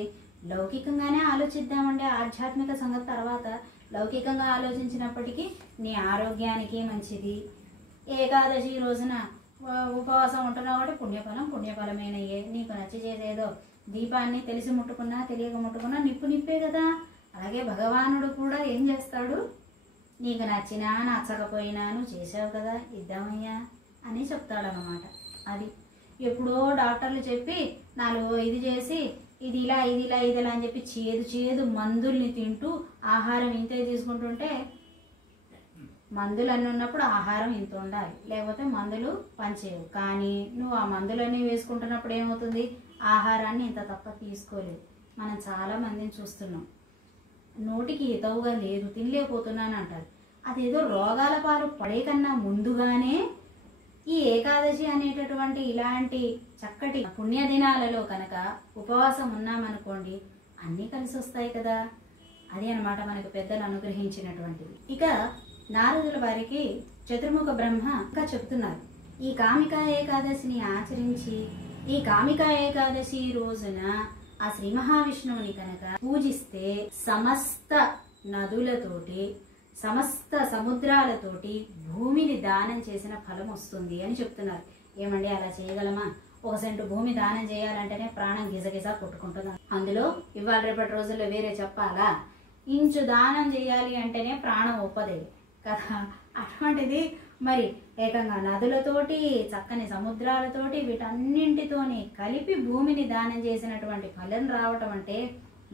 లౌకికంగానే ఆలోచిద్దామండి, ఆధ్యాత్మిక సంగతి తర్వాత. లౌకికంగా ఆలోచించినప్పటికీ నీ ఆరోగ్యానికి మంచిది. ఏకాదశి రోజున ఉపవాసం ఉంటున్నావు కాబట్టి పుణ్యఫలమేనయ్యే. నీకు నచ్చి చేసేదో దీపాన్ని తెలిసి ముట్టుకున్నా తెలియక ముట్టుకున్నా నిప్పే కదా. అలాగే భగవానుడు కూడా ఏం చేస్తాడు? నీకు నచ్చినా నచ్చకపోయినా నువ్వు చేసావు కదా, ఇద్దామయ్యా అని చెప్తాడనమాట. అది ఎప్పుడో డాక్టర్లు చెప్పి 4-5 చేసి ఇది ఇలా అని చెప్పి చేదు మందుల్ని తింటూ ఆహారం ఇంతే తీసుకుంటుంటే, మందులు అన్నీ ఉన్నప్పుడు ఆహారం ఇంత ఉండాలి, లేకపోతే మందులు పనిచేయవు. కానీ నువ్వు ఆ మందులన్నీ వేసుకుంటున్నప్పుడు ఏమవుతుంది? ఆహారాన్ని ఇంత తప్ప తీసుకోలేదు. మనం చాలా మందిని చూస్తున్నాం, నోటికి హితవుగా లేదు, తినలేకపోతున్నాను అంటారు. అదేదో రోగాల పాలు పడే కన్నా ముందుగానే ఈ ఏకాదశి అనేటటువంటి ఇలాంటి చక్కటి పుణ్యదినాలలో కనుక ఉపవాసం ఉన్నామనుకోండి, అన్నీ కలిసి వస్తాయి కదా. అది అన్నమాట మనకు పెద్దలు అనుగ్రహించినటువంటిది. ఇక నారదుల వారికి చతుర్ముఖ బ్రహ్మ ఇంకా చెప్తున్నారు, ఈ కామికా ఏకాదశిని ఆచరించి, ఈ కామికా ఏకాదశి రోజున ఆ శ్రీ మహావిష్ణువుని కనుక పూజిస్తే సమస్త నదులతోటి, సమస్త సముద్రాలతోటి భూమిని దానం చేసిన ఫలం వస్తుంది అని చెప్తున్నారు. ఏమండి అలా చేయగలమా? 1 సెంటు భూమి దానం చేయాలంటేనే ప్రాణం గిజగిజ కొట్టుకుంటున్నారు. అందులో ఇవాళ రేపటి రోజుల్లో వేరే చెప్పాలా? ఇంచు దానం చేయాలి అంటేనే ప్రాణం ఒప్పదే కదా. అటువంటిది మరి ఏకంగా నదులతోటి, చక్కని సముద్రాలతోటి, వీటన్నింటితోని కలిపి భూమిని దానం చేసినటువంటి ఫలం రావటం అంటే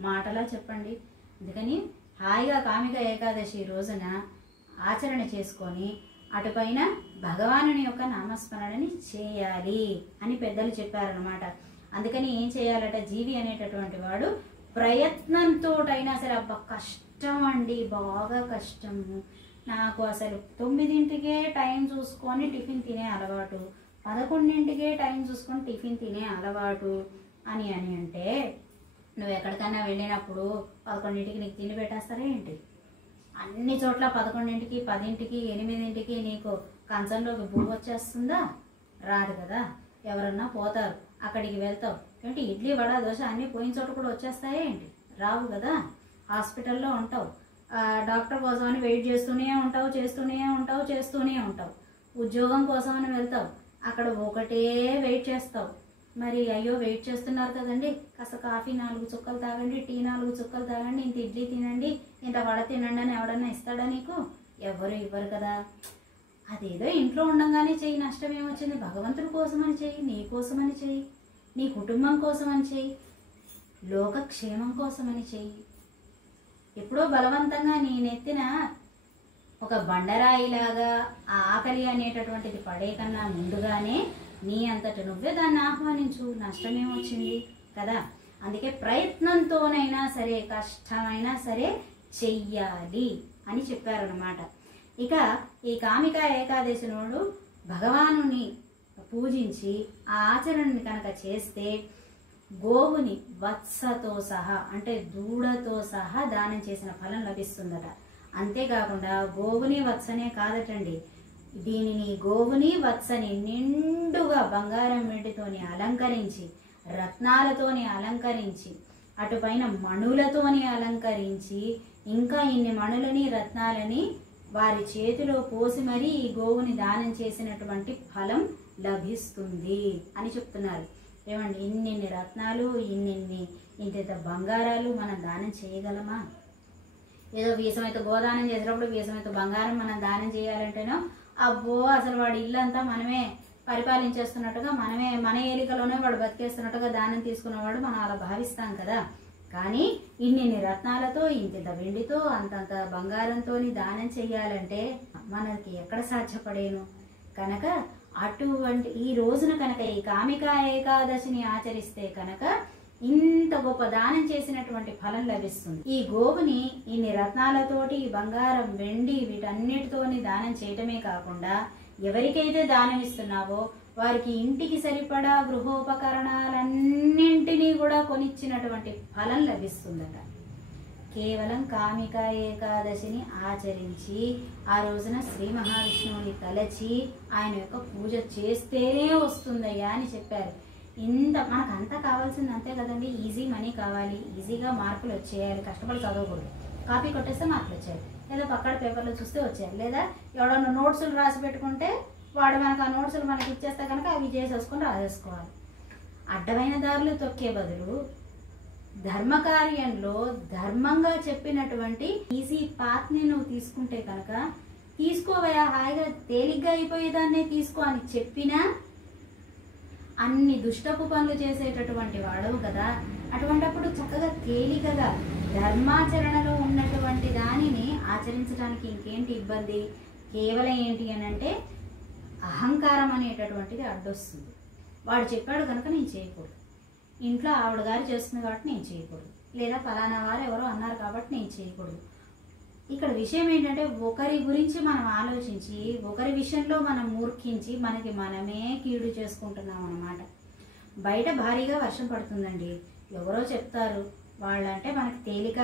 మాటలా చెప్పండి. అందుకని హాయిగా కామిక ఏకాదశి రోజున ఆచరణ చేసుకొని అటుపైన భగవానుని యొక్క నామస్మరణని చేయాలి అని పెద్దలు చెప్పారనమాట. అందుకని ఏం చేయాలట? జీవి అనేటటువంటి వాడు ప్రయత్నంతోటైనా సరే, అబ్బా కష్టం అండి, బాగా కష్టము, నాకు అసలు 9ంటికే టైం చూసుకొని టిఫిన్ తినే అలవాటు, 11ంటికే టైం చూసుకొని టిఫిన్ తినే అలవాటు అని అంటే, నువ్వు ఎక్కడికైనా వెళ్ళినప్పుడు 11ంటికి నీకు తిండి పెట్టేస్తారా ఏంటి? అన్ని చోట్ల 11ంటికి, 10ంటికి, 8ంటికి నీకు కంచంలోకి భూమి వచ్చేస్తుందా? రాదు కదా. ఎవరన్నా పోతారు, అక్కడికి వెళ్తావు, ఏంటి ఇడ్లీ వడ దోశ అన్నీ పోయిన చోట కూడా వచ్చేస్తాయా ఏంటి? రావు కదా. హాస్పిటల్లో ఉంటావు, డాక్టర్ కోసం అని వెయిట్ చేస్తూనే ఉంటావు. ఉద్యోగం కోసం అని వెళ్తావు, అక్కడ ఒకటే వెయిట్ చేస్తావు. మరి అయ్యో వెయిట్ చేస్తున్నారు కదండి, కాస్త కాఫీ 4 చుక్కలు తాగండి, టీ 4 చుక్కలు తాగండి, ఇంత ఇడ్లీ తినండి, ఇంత వడ తినండి అని ఎవడన్నా ఇస్తాడా నీకు? ఎవరు ఇవ్వరు కదా. అదేదో ఇంట్లో ఉండగానే చెయ్యి, నష్టం ఏమొచ్చింది? భగవంతుడి కోసమని చెయ్యి, నీ కోసమని చెయ్యి, నీ కుటుంబం కోసమని చెయ్యి, లోకక్షేమం కోసమని చెయ్యి. ఎప్పుడో బలవంతంగా నీ నెత్తిన ఒక బండరాయిలాగా ఆ ఆకలి అనేటటువంటిది పడే కన్నా ముందుగానే నీ అంతట నువ్వే దాన్ని ఆహ్వానించు, నష్టమేమొచ్చింది కదా. అందుకే ప్రయత్నంతోనైనా సరే, కష్టమైనా సరే చెయ్యాలి అని చెప్పారన్నమాట. ఇక ఈ కామిక ఏకాదశి నాడు భగవానుని పూజించి ఆ ఆచరణని కనుక చేస్తే గోవుని వత్సతో సహా అంటే దూడతో సహా దానం చేసిన ఫలం లభిస్తుందట. అంతేకాకుండా గోవుని వత్సనే కాదటండి, దీనిని గోవుని వత్సని నిండుగా బంగారం వెండితోని అలంకరించి, రత్నాలతోని అలంకరించి, అటుపైన మణులతోని అలంకరించి, ఇంకా ఇన్ని మణులని రత్నాలని వారి చేతిలో పోసి మరీ ఈ గోవుని దానం చేసినటువంటి ఫలం లభిస్తుంది అని చెప్తున్నారు. ఏమండి, ఇన్నిన్ని రత్నాలు, ఇంత బంగారాలు మనం దానం చేయగలమా? ఏదో వీసమైతే గోదానం చేసేటప్పుడు వీసమైతే బంగారం మనం దానం చేయాలంటేనో అబ్బో అసలు వాడి ఇల్లంతా మనమే పరిపాలించేస్తున్నట్టుగా, మన ఏలికలోనే వాడు బతికేస్తున్నట్టుగా దానం తీసుకున్నవాడు మనం అలా భావిస్తాం కదా. కానీ ఇన్నిన్ని రత్నాలతో, ఇంత వెండితో, అంతంత బంగారంతో దానం చెయ్యాలంటే మనకి ఎక్కడ సాధ్యపడేను? కనుక అటువంటి ఈ రోజున కనుక ఈ కామిక ఏకాదశిని ఆచరిస్తే కనుక ఇంత గొప్ప దానం చేసినటువంటి ఫలం లభిస్తుంది. ఈ గోవుని ఇన్ని రత్నాలతోటి, బంగారం, వెండి వీటన్నిటితోని దానం చేయటమే కాకుండా ఎవరికైతే దానం ఇస్తున్నావో వారికి ఇంటికి సరిపడా గృహోపకరణాలన్నింటినీ కూడా కొనిచ్చినటువంటి ఫలం లభిస్తుందట. కేవలం కామిక ఏకాదశిని ఆచరించి ఆ రోజున శ్రీ మహావిష్ణువుని తలచి ఆయన యొక్క పూజ చేస్తేనే వస్తుందయ్యా అని చెప్పారు. మనకంతా కావాల్సింది అంతే కదండి, ఈజీ మనీ కావాలి, ఈజీగా మార్కులు వచ్చేయాలి, కష్టపడి చదవకూడదు. కాపీ కొట్టేస్తే మార్కులు వచ్చాయి, లేదా పక్కడ పేపర్లో చూస్తే వచ్చాయి, లేదా ఎవడన్నా నోట్సులు రాసి పెట్టుకుంటే వాడు మనకు ఆ నోట్సులు మనకి ఇచ్చేస్తే కనుక అవి చేసేసుకొని రాసేసుకోవాలి. అడ్డమైన దారులు తొక్కే బదులు ధర్మకార్యంలో ధర్మంగా చెప్పినటువంటి ఈజీ పాత్ని నువ్వు తీసుకుంటే కనుక తీసుకోవయా, హాయిగా తేలిగ్గా అయిపోయేదాన్నే తీసుకో అని చెప్పినా అన్ని దుష్టపు పనులు చేసేటటువంటి వాడవు కదా. అటువంటప్పుడు చక్కగా తేలికగా ధర్మాచరణలో ఉన్నటువంటి దానిని ఆచరించడానికి ఇంకేంటి ఇబ్బంది? కేవలం ఏంటి అని అంటే అహంకారం అనేటటువంటిది అడ్డొస్తుంది. వాడు చెప్పాడు కనుక నేను చేయకూడదు, ఇంట్లో ఆవిడ గారు చేస్తుంది కాబట్టి నేను చేయకూడదు, లేదా ఫలానా వారు ఎవరో అన్నారు కాబట్టి నేను చేయకూడదు. ఇక్కడ విషయం ఏంటంటే ఒకరి గురించి మనం ఆలోచించి ఒకరి విషయంలో మనం మూర్ఖించి మనకి మనమే కీడు చేసుకుంటున్నాం అన్నమాట. బయట భారీగా వర్షం పడుతుందండి, ఎవరో చెప్తారు, వాళ్ళంటే మనకి తేలిక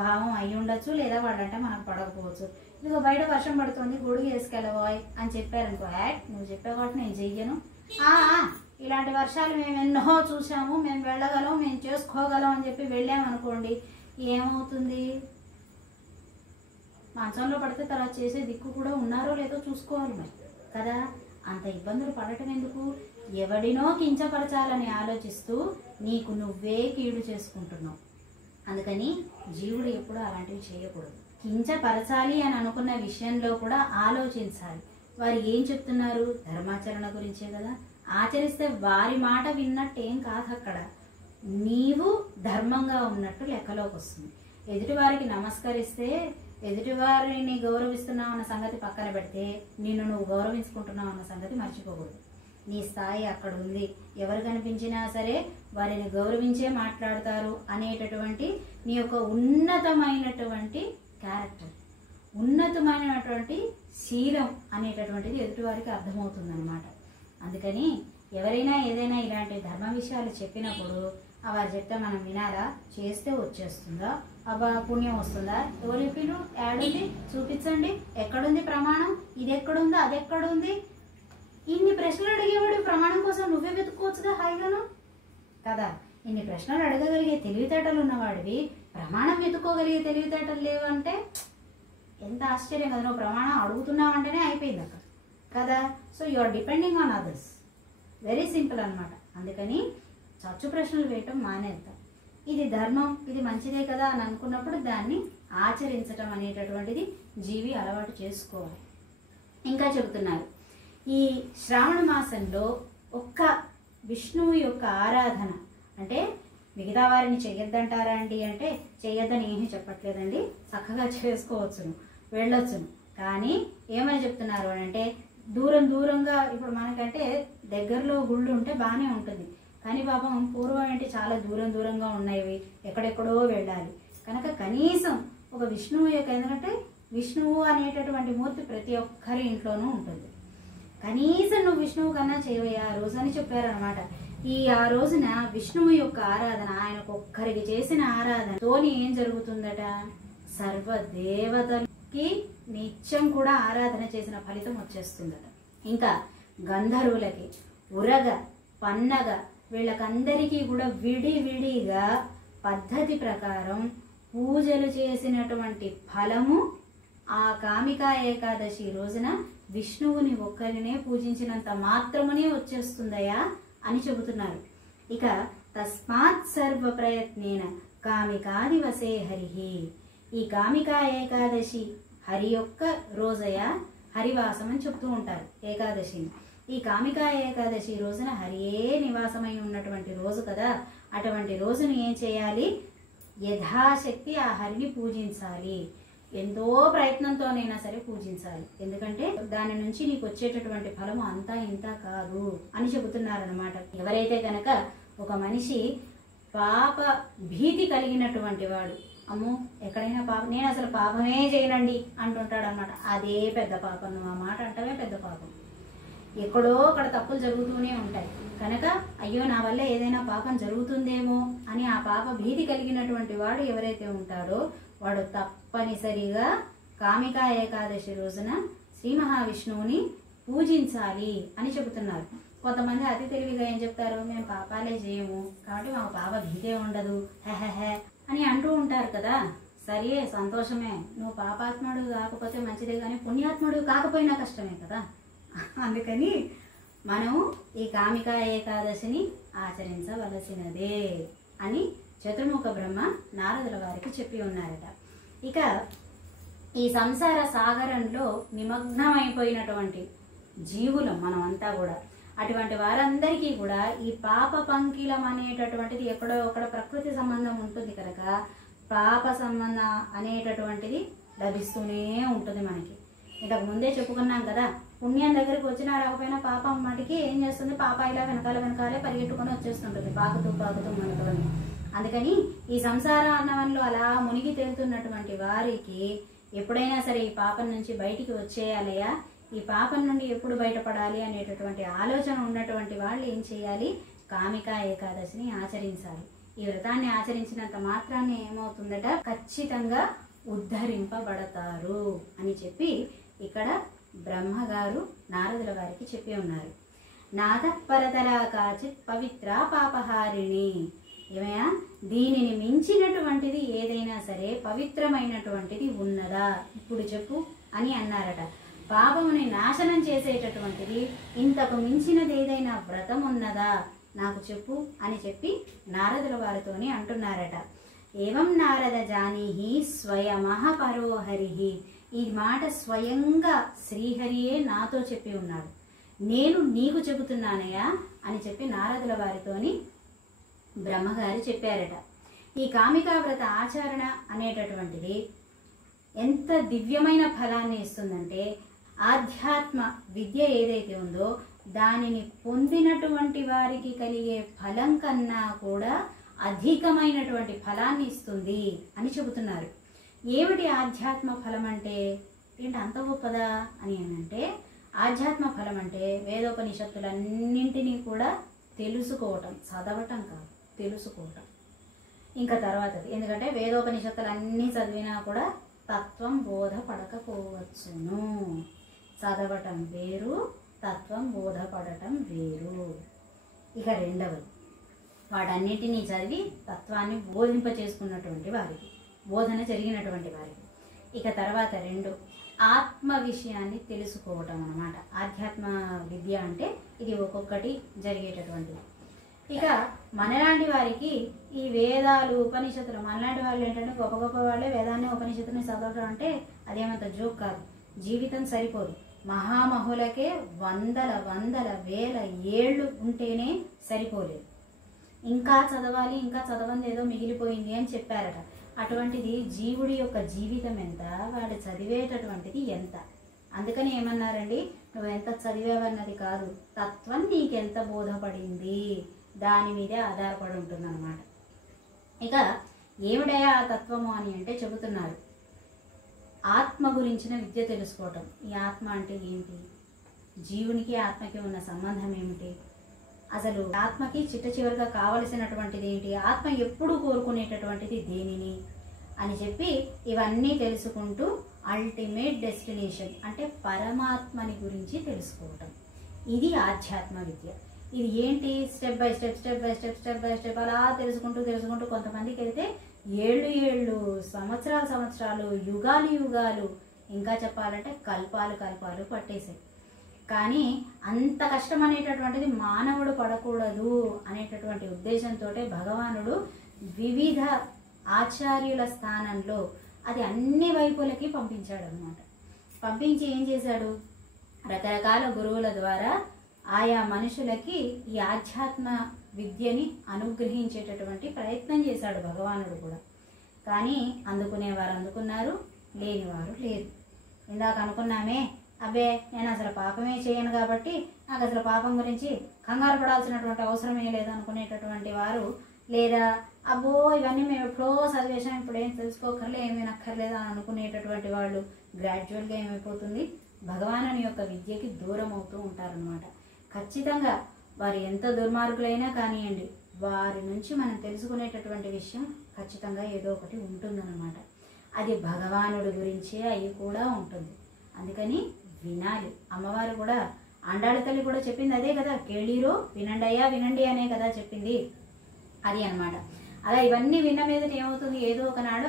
భావం అయి ఉండొచ్చు, లేదా వాళ్ళంటే మనకు పడకపోవచ్చు. ఇదిగో బయట వర్షం పడుతుంది, గొడుగు వేసుకెళ్ళబోయ్ అని చెప్పారనుకో, నువ్వు చెప్పావు కాబట్టి నేను చెయ్యను, ఇలాంటి వర్షాలు మేము ఎన్నో చూసాము, మేము వెళ్ళగలం, మేము చేసుకోగలం అని చెప్పి వెళ్ళామనుకోండి, ఏమవుతుంది? మంచంలో పడితే తర్వాత చేసే దిక్కు కూడా ఉన్నారో లేదో చూసుకోవాలి మరి కదా. అంత ఇబ్బందులు పడటం ఎందుకు? ఎవడినో కించపరచాలని ఆలోచిస్తూ నీకు నువ్వే కీడు చేసుకుంటున్నావు. అందుకని జీవుడు ఎప్పుడు అలాంటివి చేయకూడదు. కించపరచాలి అని అనుకున్న విషయంలో కూడా ఆలోచించాలి. వారు ఏం చెప్తున్నారు? ధర్మాచరణ గురించే కదా. ఆచరిస్తే వారి మాట విన్నట్టు ఏం కాదు, అక్కడ నీవు ధర్మంగా ఉన్నట్టు లెక్కలోకి వస్తుంది. ఎదుటివారికి నమస్కరిస్తే ఎదుటివారిని గౌరవిస్తున్నావు అన్న సంగతి పక్కన పెడితే నిన్ను నువ్వు గౌరవించుకుంటున్నావు అన్న సంగతి మర్చిపోకూడదు. నీ స్థాయి అక్కడ ఉంది. ఎవరు కనిపించినా సరే వారిని గౌరవించే మాట్లాడతారు అనేటటువంటి నీ యొక్క ఉన్నతమైనటువంటి క్యారెక్టర్, ఉన్నతమైనటువంటి శీలం అనేటటువంటిది ఎదుటివారికి అర్థమవుతుంది అన్నమాట. అందుకని ఎవరైనా ఏదైనా ఇలాంటి ధర్మ విషయాలు చెప్పినప్పుడు వారు చెప్తే మనం వినాలా? చేస్తే వచ్చేస్తుందా? అబ్బా పుణ్యం వస్తుందా? ఎవరు చెప్పిండ్రు? యాడుంది? చూపించండి, ఎక్కడుంది ప్రమాణం? ఇది ఎక్కడుంది, అది ఎక్కడుంది? ఇన్ని ప్రశ్నలు అడిగేవాడు ప్రమాణం కోసం నువ్వే వెతుక్కోవచ్చుగా హాయిగాను కదా. ఇన్ని ప్రశ్నలు అడగగలిగే తెలివితేటలు ఉన్నవాడివి ప్రమాణం వెతుక్కోగలిగే తెలివితేటలు లేవు అంటే ఎంత ఆశ్చర్యం కదా. నువ్వు ప్రమాణం అడుగుతున్నావంటేనే అయిపోయింది అక్కడ కదా. So you are depending on others. Very simple అనమాట. అందుకని చచ్చు ప్రశ్నలు వేయటం మానేద్దాం. ఇది ధర్మం, ఇది మంచిదే కదా అని అనుకున్నప్పుడు దాన్ని ఆచరించటం అనేటటువంటిది జీవి అలవాటు చేసుకోవాలి. ఇంకా చెబుతున్నారు, ఈ శ్రావణ మాసంలో ఒక్క విష్ణువు యొక్క ఆరాధన అంటే మిగతా వారిని చెయ్యొద్దంటారా అండి అంటే చెయ్యొద్దని ఏమీ చెప్పట్లేదండి, చక్కగా చేసుకోవచ్చును, వెళ్ళొచ్చును. కానీ ఏమని చెప్తున్నారు అని అంటే దూరంగా ఇప్పుడు మనకంటే దగ్గరలో గుళ్ళు ఉంటే బాగానే ఉంటుంది. కానీ పాపం పూర్వం ఏంటి చాలా దూరంగా ఉన్నాయి, ఎక్కడెక్కడో వెళ్ళాలి. కనుక కనీసం ఒక విష్ణువు యొక్క, ఎందుకంటే విష్ణువు అనేటటువంటి మూర్తి ప్రతి ఒక్కరి ఇంట్లోనూ ఉంటుంది. కనీసం నువ్వు విష్ణువు కన్నా చేయవయ్యా ఆ రోజు అని చెప్పారనమాట. ఆ రోజున విష్ణువు యొక్క ఆరాధన, ఆయనకు ఒక్కరికి చేసిన ఆరాధనతోని ఏం జరుగుతుందట, సర్వదేవతలకి నిత్యం కూడా ఆరాధన చేసిన ఫలితం వచ్చేస్తుందట. ఇంకా గంధర్వులకి, ఉరగ, పన్నగ వీళ్ళకందరికీ కూడా విడివిడిగా పద్ధతి ప్రకారం పూజలు చేసినటువంటి ఫలము ఆ కామికా ఏకాదశి రోజున విష్ణువుని ఒక్కరినే పూజించినంత మాత్రమునే వచ్చేస్తుందయా అని చెబుతున్నారు. ఇక తస్మాత్ సర్వ ప్రయత్నేన కామికాది వసే హరిహి. ఈ కామికా ఏకాదశి హరి యొక్క రోజయ, హరివాసం అని చెప్తూ ఉంటారు ఏకాదశిని. ఈ కామికా ఏకాదశి రోజున హరియే నివాసమై ఉన్నటువంటి రోజు కదా. అటువంటి రోజును ఏం చేయాలి, యథాశక్తి ఆ హరిని పూజించాలి. ఎంతో ప్రయత్నంతోనైనా సరే పూజించాలి. ఎందుకంటే దాని నుంచి నీకు వచ్చేటటువంటి ఫలము అంతా ఇంత కాదు అని చెబుతున్నారనమాట. ఎవరైతే కనుక ఒక మనిషి పాప భీతి కలిగినటువంటి వాడు, అమ్మో ఎక్కడైనా పాపం, నేను అసలు పాపమే చేయనండి అంటుంటాడు అనమాట. అదే పెద్ద పాపం, నువ్వు ఆ మాట అంటవే పెద్ద పాపం. ఎక్కడో అక్కడ తప్పులు జరుగుతూనే ఉంటాయి. కనుక అయ్యో నా వల్ల ఏదైనా పాపం జరుగుతుందేమో అని ఆ పాప భీతి కలిగినటువంటి వాడు ఎవరైతే ఉంటాడో వాడు తప్పనిసరిగా కామికా ఏకాదశి రోజున శ్రీ మహావిష్ణువుని పూజించాలి అని చెబుతున్నారు. కొంతమంది అతి తెలివిగా ఏం చెప్తారు, మేము పాపాలే చేయము కాబట్టి మాకు పాప భీతే ఉండదు హెహెహె అని అంటూ ఉంటారు కదా. సరే సంతోషమే, నువ్వు పాపాత్ముడు కాకపోతే మంచిదే, కానీ పుణ్యాత్ముడు కాకపోయినా కష్టమే కదా. అందుకని మనం ఈ కామికా ఏకాదశిని ఆచరించవలసినదే అని చతుర్ముఖ బ్రహ్మ నారదుల వారికి చెప్పి ఉన్నారట. ఇక ఈ సంసార సాగరంలో నిమగ్నమైపోయినటువంటి జీవులం మనమంతా కూడా. అటువంటి వారందరికీ కూడా ఈ పాప పంకిలం అనేటటువంటిది ఎక్కడో ఒకడ ప్రకృతి సంబంధం ఉంటుంది కనుక పాప సంబంధం అనేటటువంటిది లభిస్తూనే ఉంటుంది మనకి. ఇంతకు ముందే చెప్పుకున్నాం కదా, పుణ్యం దగ్గరికి వచ్చినా రాకపోయినా పాపం మటుకి ఏం చేస్తుంది, పాప ఇలా వెనకాలే పరిగెట్టుకొని వచ్చేస్తుంటుంది పాకుతూ మనతోని. అందుకని ఈ సంసార అన్నవంలో అలా మునిగి తేలుతున్నటువంటి వారికి ఎప్పుడైనా సరే ఈ పాపం నుంచి బయటికి వచ్చేయాలయా, ఈ పాపం నుండి ఎప్పుడు బయటపడాలి అనేటటువంటి ఆలోచన ఉన్నటువంటి వాళ్ళు ఏం చేయాలి, కామికా ఏకాదశిని ఆచరించాలి. ఈ వ్రతాన్ని ఆచరించినంత మాత్రాన్ని ఏమవుతుందట, ఖచ్చితంగా ఉద్ధరింపబడతారు అని చెప్పి ఇక్కడ బ్రహ్మగారు నారదుల వారికి చెప్పి ఉన్నారు. నాదపరతరా కాచిత్ పవిత్ర పాపహారిణి. ఏమయ్యా, దీనిని మించినటువంటిది ఏదైనా సరే పవిత్రమైనటువంటిది ఉన్నదా ఇప్పుడు చెప్పు అని అన్నారట. పాపముని నాశనం చేసేటటువంటిది ఇంతకు మించినది ఏదైనా వ్రతం ఉన్నదా నాకు చెప్పు అని చెప్పి నారదుల వారితోని అంటున్నారట. ఏవం నారద జానీహి స్వయమః పరో హరిహి. ఈ మాట స్వయంగా శ్రీహరియే నాతో చెప్పి ఉన్నాడు, నేను నీకు చెబుతున్నానయ్యా అని చెప్పి నారదుల వారితోని బ్రహ్మగారు చెప్పారట. ఈ కామికా వ్రత ఆచరణ అనేటటువంటిది ఎంత దివ్యమైన ఫలాన్ని ఇస్తుందంటే, ఆధ్యాత్మ విద్య ఏదైతే ఉందో దానిని పొందినటువంటి వారికి కలిగే ఫలం కన్నా కూడా అధికమైనటువంటి ఫలాన్ని ఇస్తుంది అని చెబుతున్నారు. ఏమిటి ఆధ్యాత్మ ఫలం అంటే, ఏంటి అంత గొప్పదా అని అంటే, ఆధ్యాత్మ ఫలం అంటే వేదోపనిషత్తులన్నింటినీ కూడా తెలుసుకోవటం, చదవటం కాదు, తెలుసుకోవటం. ఇంకా తర్వాతది, ఎందుకంటే వేదోపనిషత్తులన్నీ చదివినా కూడా తత్వం బోధపడకపోవచ్చును. చదవటం వేరు, తత్వం బోధపడటం వేరు. ఇక రెండవది, వాటన్నిటినీ చదివి తత్వాన్ని బోధింపచేసుకున్నటువంటి వారికి, బోధన జరిగినటువంటి వారికి. ఇక తర్వాత 2 ఆత్మ విషయాన్ని తెలుసుకోవటం అన్నమాట. ఆధ్యాత్మ విద్య అంటే ఇది ఒక్కొక్కటి జరిగేటటువంటిది. ఇక మనలాంటి వారికి ఈ వేదాలు ఉపనిషత్తులు, మనలాంటి వాళ్ళు ఏంటంటే గొప్ప గొప్ప వాళ్ళే వేదాన్ని ఉపనిషత్తుని చదవడం అంటే అదేమంత జోక్ కాదు. జీవితం సరిపోదు. మహామహులకే వందల వేల ఏళ్ళు ఉంటేనే సరిపోలేదు. ఇంకా చదవాలి, ఇంకా చదవంది ఏదో మిగిలిపోయింది అని చెప్పారట. అటువంటిది జీవుడి యొక్క జీవితం ఎంత, వాడు చదివేటటువంటిది ఎంత. అందుకని ఏమన్నారండి, నువ్వు ఎంత చదివావన్నది కాదు, తత్వం నీకెంత బోధపడింది దాని మీదే ఆధారపడి ఉంటుందన్నమాట. ఇక ఏమిటయా ఆ తత్వము అని అంటే చెబుతున్నారు, ఆత్మ గురించిన విద్య తెలుసుకోవటం. ఈ ఆత్మ అంటే ఏంటి, జీవునికి ఆత్మకి ఉన్న సంబంధం ఏమిటి, అసలు ఆత్మకి చిట్ట చివరిగా కావలసినటువంటిది ఏంటి, ఆత్మ ఎప్పుడు కోరుకునేటటువంటిది దేనిని అని చెప్పి ఇవన్నీ తెలుసుకుంటూ అల్టిమేట్ డెస్టినేషన్ అంటే పరమాత్మని గురించి తెలుసుకోవటం. ఇది ఆధ్యాత్మ విద్య. ఇది ఏంటి, స్టెప్ బై స్టెప్ అలా తెలుసుకుంటూ కొంతమందికి అయితే ఏళ్ళు సంవత్సరాలు యుగాలు ఇంకా చెప్పాలంటే కల్పాలు పట్టేశాయి. కానీ అంత కష్టం అనేటటువంటిది మానవుడు పడకూడదు అనేటటువంటి ఉద్దేశంతో భగవానుడు వివిధ ఆచార్యుల స్థానంలో అది అన్ని వైపులకి పంపించాడు అనమాట. పంపించి ఏం చేశాడు, రకరకాల గురువుల ద్వారా ఆయా మనుషులకి ఈ ఆధ్యాత్మ విద్యని అనుగ్రహించేటటువంటి ప్రయత్నం చేశాడు భగవానుడు కూడా. కానీ అందుకునేవారు అందుకున్నారు, లేనివారు లేదు. ఇందాక అనుకున్నామే, అబ్బే నేను అసలు పాపమే చేయను కాబట్టి నాకు అసలు పాపం గురించి కంగారు పడాల్సినటువంటి అవసరమే లేదు అనుకునేటటువంటి వారు, లేదా అబ్బో ఇవన్నీ మేము ఎప్పుడో చదివేశాం ఇప్పుడు ఏం తెలుసుకోకర్లే ఏమీ నక్కర్లేదు అని అనుకునేటటువంటి వాళ్ళు గ్రాడ్యువల్గా ఏమైపోతుంది, భగవానుని యొక్క విద్యకి దూరం అవుతూ ఉంటారనమాట. ఖచ్చితంగా వారు ఎంత దుర్మార్గులైనా కానివ్వండి, వారి నుంచి మనం తెలుసుకునేటటువంటి విషయం ఖచ్చితంగా ఏదో ఒకటి ఉంటుందన్నమాట. అది భగవానుడి గురించే అవి కూడా ఉంటుంది. అందుకని వినాలి. అమ్మవారు కూడా, ఆండాళ్ళ తల్లి కూడా చెప్పింది అదే కదా, కేళీరో వినండి అనే కదా చెప్పింది. అది అన్నమాట. అలా ఇవన్నీ విన్న మీదట ఏమవుతుంది, ఏదో ఒకనాడు